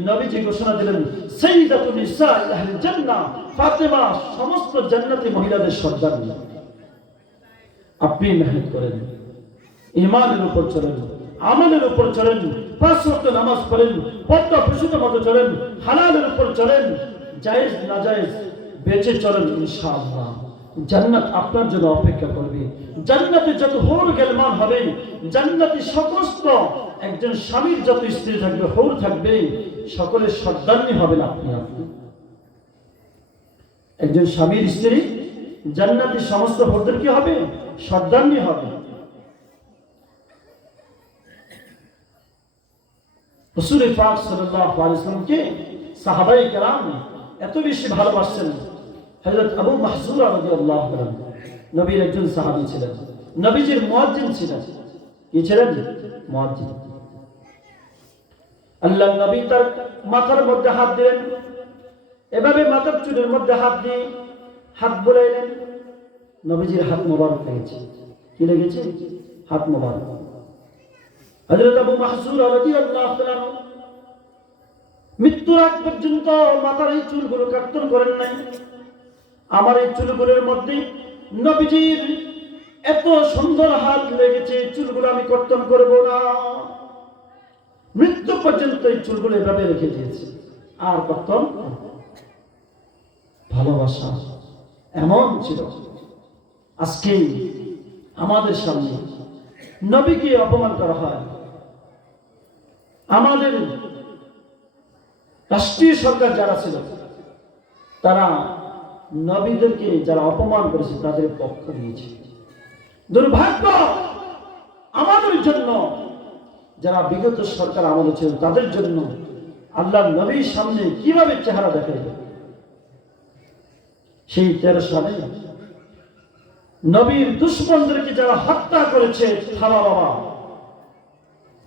নবীজি ঘোষণা দিলেন, সাইয়্যিদাতুন নিসা আহলিল জান্নাহ, ফাতেমা সমস্ত জান্নাতি মহিলাদের সর্দার। আপনি মেহনত করেন, ঈমানের উপর চলেন, আমলের উপর চলেন, 5 ওয়াক্ত নামাজ পড়েন, পর্দা প্রসূত মতো চলেন, হালালের উপর চলেন, জায়েজ নাজায়েজ বেঁচে চলেন, ইনশাআল্লাহ জান্নাত আপনার জন্য অপেক্ষা করবে। জান্নাতে যত হুর গেলমান হবে, জান্নাতি সমস্ত একজন স্বামীর যত স্ত্রী থাকবে, হুর থাকবে, সকলের সর্দারনি হবেন আপনি। একজন স্বামীর স্ত্রী জান্নাতি সমস্ত হুরদের কি হবে? সর্দারনি হবে। রাসূল পাক সাল্লাল্লাহু আলাইহি ওয়াসাল্লামকে সাহাবায়ে কেরাম এত বেশি ভালোবাসতেন। হযরত আবু মাহযুরা রাদিয়াল্লাহু আনহু নবীর একজন সাহাবী ছিলেন, নবীজির মুয়াজ্জিন ছিলেন। কি ছিলেন? মুয়াজ্জিন। আল্লাহর নবী তার মাথার মধ্যে হাত দিলেন, এভাবে মাথার চুলের মধ্যে হাত দিয়ে হাত বুলাইলেন। নবীজির হাত মোবারক লেগেছে। কি লেগেছে? হাত মোবারক। হযরত আবু মাহযুরা রাদিয়াল্লাহু আনহু মৃত্যুর আগ পর্যন্ত মাথার এই চুলগুলো কাটন করেন নাই। আমার এই চুলগুলোর মধ্যে নবীজির এত সুন্দর হাত লেগেছে, চুলগুলো আমি কর্তন করব না। মৃত্যু পর্যন্ত এই চুলগুলো এভাবে রেখে দিয়েছে, আর কর্তন। ভালোবাসা এমন ছিল। আজকে আমাদের সামনে নবীকে অপমান করা হয়। আমাদের রাষ্ট্রীয় সরকার যারা ছিল, তারা নবীদেরকে যারা অপমান করেছে তাদের পক্ষ নিয়েছে। দুর্ভাগ্য আমাদের জন্য, যারা বিগত সরকার আমলে ছিল তাদের জন্য আল্লাহর নবীর সামনে কিভাবে চেহারা দেখাইবে। সেই 13 সালে নবীর দুশমনদেরকে যারা হত্যা করেছে, থাবা বাবা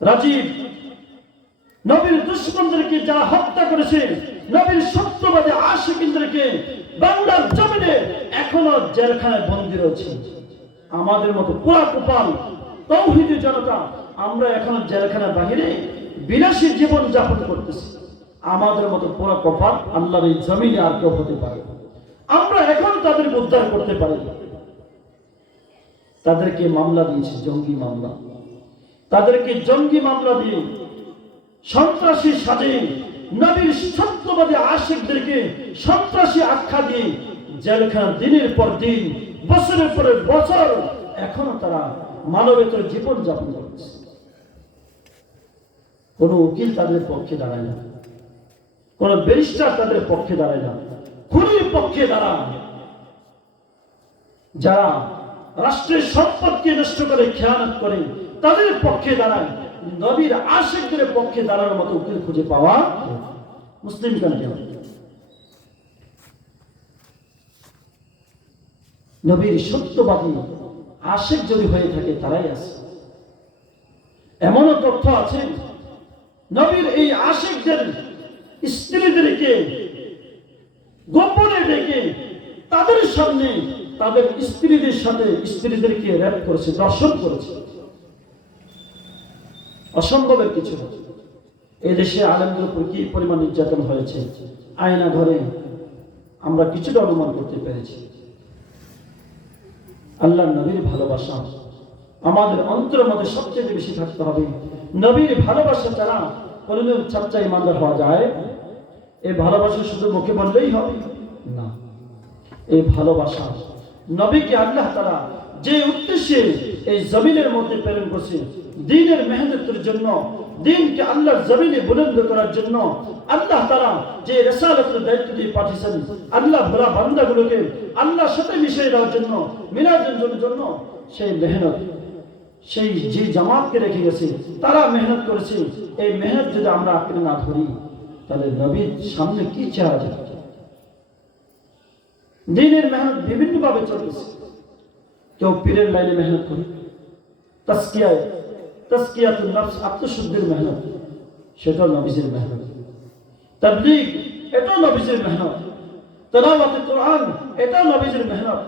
রাজীব, নবীর দুশমনদেরকে যারা হত্যা করেছে, নবীর সত্যবাদী আশিকিনদেরকে বাংলার জমিনে এখনো জেলখানায় বন্দী রয়েছে। আমাদের মতো পোড়া কপাল তাওহীদি জনতা আমরা এখনো জেলখানার বাহিরে বিলাসী জীবন যাপন করতেছি। আমাদের মতো পোড়া কপাল আল্লাহর এই জমিনে আর কেউ হতে পারে? আমরা এখন তাদের উদ্ধার করতে পারি। তাদেরকে মামলা দিয়েছে, জঙ্গি মামলা। তাদেরকে জঙ্গি মামলা দিয়ে সন্ত্রাসী সাজে নবীর সত্যবাদী আশিকদেরকে সন্ত্রাসী আখ্যা দিয়ে জেলখানা দিনের পর দিন, বছরের পর বছর এখনো তারা মানবেতর জীবন যাপন করছে। কোন উকিল তাদের পক্ষে দাঁড়ায় না, কোন ব্যারিস্টার তাদের পক্ষে দাঁড়ায় না, খুনির পক্ষে দাঁড়ায়। যারা রাষ্ট্রের সম্পদকে নষ্ট করে, খেয়ানত করে, তাদের পক্ষে দাঁড়ায়, নবীর আশিকদের পক্ষে দাঁড়ানোর মতো উকিল খুঁজে পাওয়া মুসলিম কান্ট্রি। নবীর সত্যবাদী আশিক যদি হয়ে থাকে তারাই আছে। এমনও তথ্য আছে নবীর এই আশিকদের স্ত্রীদেরকে গোপনে ডেকে তাদের সামনে তাদের স্ত্রীদের সাথে স্ত্রীদেরকে র্যাপ করেছে, দর্শন করেছে। অসম্ভবের কিছু না। এই দেশে আলেমদের উপর কি পরিমাণ নির্যাতন হয়েছে আয়না ঘরে আমরা কিছুটা অনুমান করতে পেরেছি। আল্লাহ নবীর ভালোবাসা আমাদের অন্তরের মধ্যে সবচেয়ে বেশি থাকতে হবে। নবীর ভালোবাসা ছাড়া কোনদিন সচ্চা ইমানদার হওয়া যায়? এই ভালোবাসা শুধু মুখে বললেই হবে না। এই ভালোবাসা নবীকে আল্লাহ তাআলা যে উদ্দেশ্যে এই জমিনের মধ্যে প্রেরণ করছে, দ্বীনের মেহনতের জন্য, দ্বীনকে আল্লাহর জমিনে বুলন্দ করার জন্য আল্লাহ তাআলা যে রিসালাতের দায়িত্ব দিয়ে পাঠিয়েছেন, আল্লাহ ভোলা বান্দাগুলোকে আল্লাহর সাথে মিশিয়ে দেওয়ার জন্য, মিলাদের জন্য সেই মেহনত, সেই যে জামাতকে রেখে গেছে তারা মেহনত করেছে। এই মেহনত যদি আমরা আঁকড়ে না ধরি তাহলে নবীর সামনে কি চাওয়া যায়? দ্বীনের মেহনত বিভিন্ন ভাবে চলতেছে। কেউ পীরের লাইনে মেহনত করে, তাজকিয়াতুন নফস, আত্মশুদ্ধির মেহনত, সেটাও নবীজির মেহনত। তাবলীগ, এটাও নবীজির মেহনত। তেলাওয়াতে কোরআন, এটাও নবীজির মেহনত।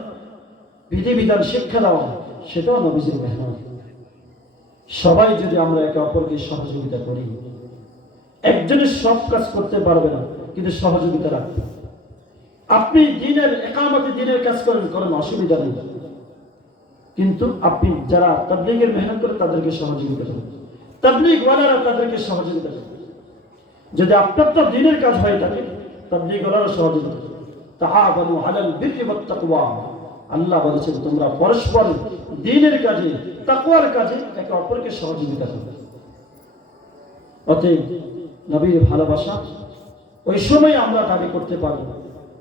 বিধিবিধান শিক্ষা দেওয়া, সেটাও নবীজির মেহনত। সবাই যদি আমরা একে অপরকে সহযোগিতা করি, একজনের সব কাজ করতে পারবে না, কিন্তু সহযোগিতা রাখবে। আপনি দ্বীনের ইকামতে দ্বীনের কাজ করেন, অসুবিধা নেই, কিন্তু আপনি যারা তাবলীগের মেহনত করে তাদেরকে সহযোগিতা করেন, তাবলীগ ওয়ালারা তাদেরকে সহযোগিতা করেন। যদি আপনার দ্বীনের কাজ হয়ে থাকে তাবলীগ ওয়ালারা সহযোগিতা করেন। তাআওয়ানু আলাল বিররি ওয়াত তাকওয়া, আল্লাহ বলেছেন তোমরা পরস্পর দ্বীনের কাজে, তাকওয়ার কাজে একে অপরকে সহযোগিতা করো। অতএব নবীর ভালোবাসা ওই সময় আমরা দাবি করতে পারবো,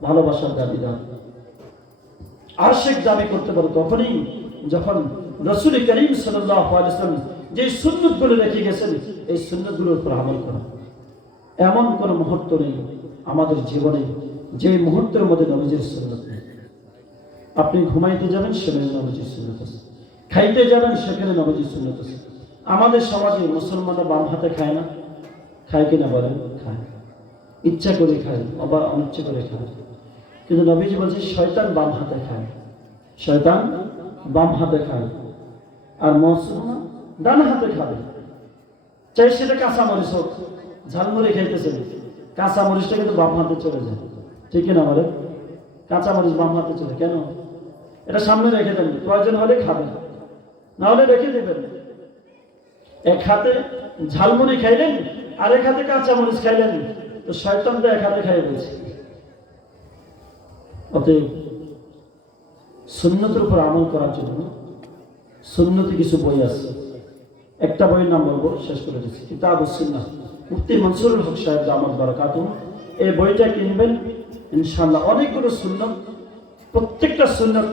ভালোবাসার দাবিদার আশিক দাবি করতে পারবো তখনই যখন রাসূল করিম সাল্লাল্লাহু আলাইহি ওয়াসাল্লাম যে সুন্নাতগুলো রেখে গেছেন এই সুন্নাতগুলোর উপর আমল করা। এমন কোন মুহূর্ত নেই আমাদের জীবনে যে মুহূর্তের মধ্যে নবীজির সুন্নাত নেই। আপনি ঘুমাইতে যাবেন সেখানে নবীজির সুন্নাত আছে, খাইতে যাবেন সেখানে নবীজির সুন্নাত আছে। আমাদের সমাজে মুসলমানরা বাম হাতে খায় না, খায় কিনা বলেন? খায়, ইচ্ছা করে খায়, আবার অনিচ্ছা করে খায়। কিন্তু নবীজি বলছে শয়তান বাম হাতে খায়, শয়তান বাম হাতে খায়, আর মুসলমান ডান হাতে খাবে। চাই সেটা কাঁচা মরিচ হোক, ঝালমুড়ি খাইতেছেন, কাঁচা মরিচটা কিন্তু বাম হাতে চলে যায়, ঠিক না বলেন? কাঁচা মরিচ বাম হাতে চলে কেন? এটা সামনে রেখে দেন, প্রয়োজন হলে খাবেন, না হলে রেখে দেবেন। এক হাতে ঝালমুড়ি খাইলেন, আরেক হাতে কাঁচা মরিচ খাইলেন, তো শয়তান তো এক হাতে খাইয়ে দিয়েছে। অতএব সুন্নতের উপর আমল করার জন্য সুন্নতি কিছু বই আছে। একটা বইয়ের নাম বলবো, শেষ করে দিচ্ছি, কিতাবুস সুন্নাহ, মুফতি মনসুরুল হক সাহেব দামাত বারাকাতুহু। এই বইটা কিনবেন ইনশাআল্লাহ। অনেকগুলো সুন্নত, প্রত্যেকটা সুন্নত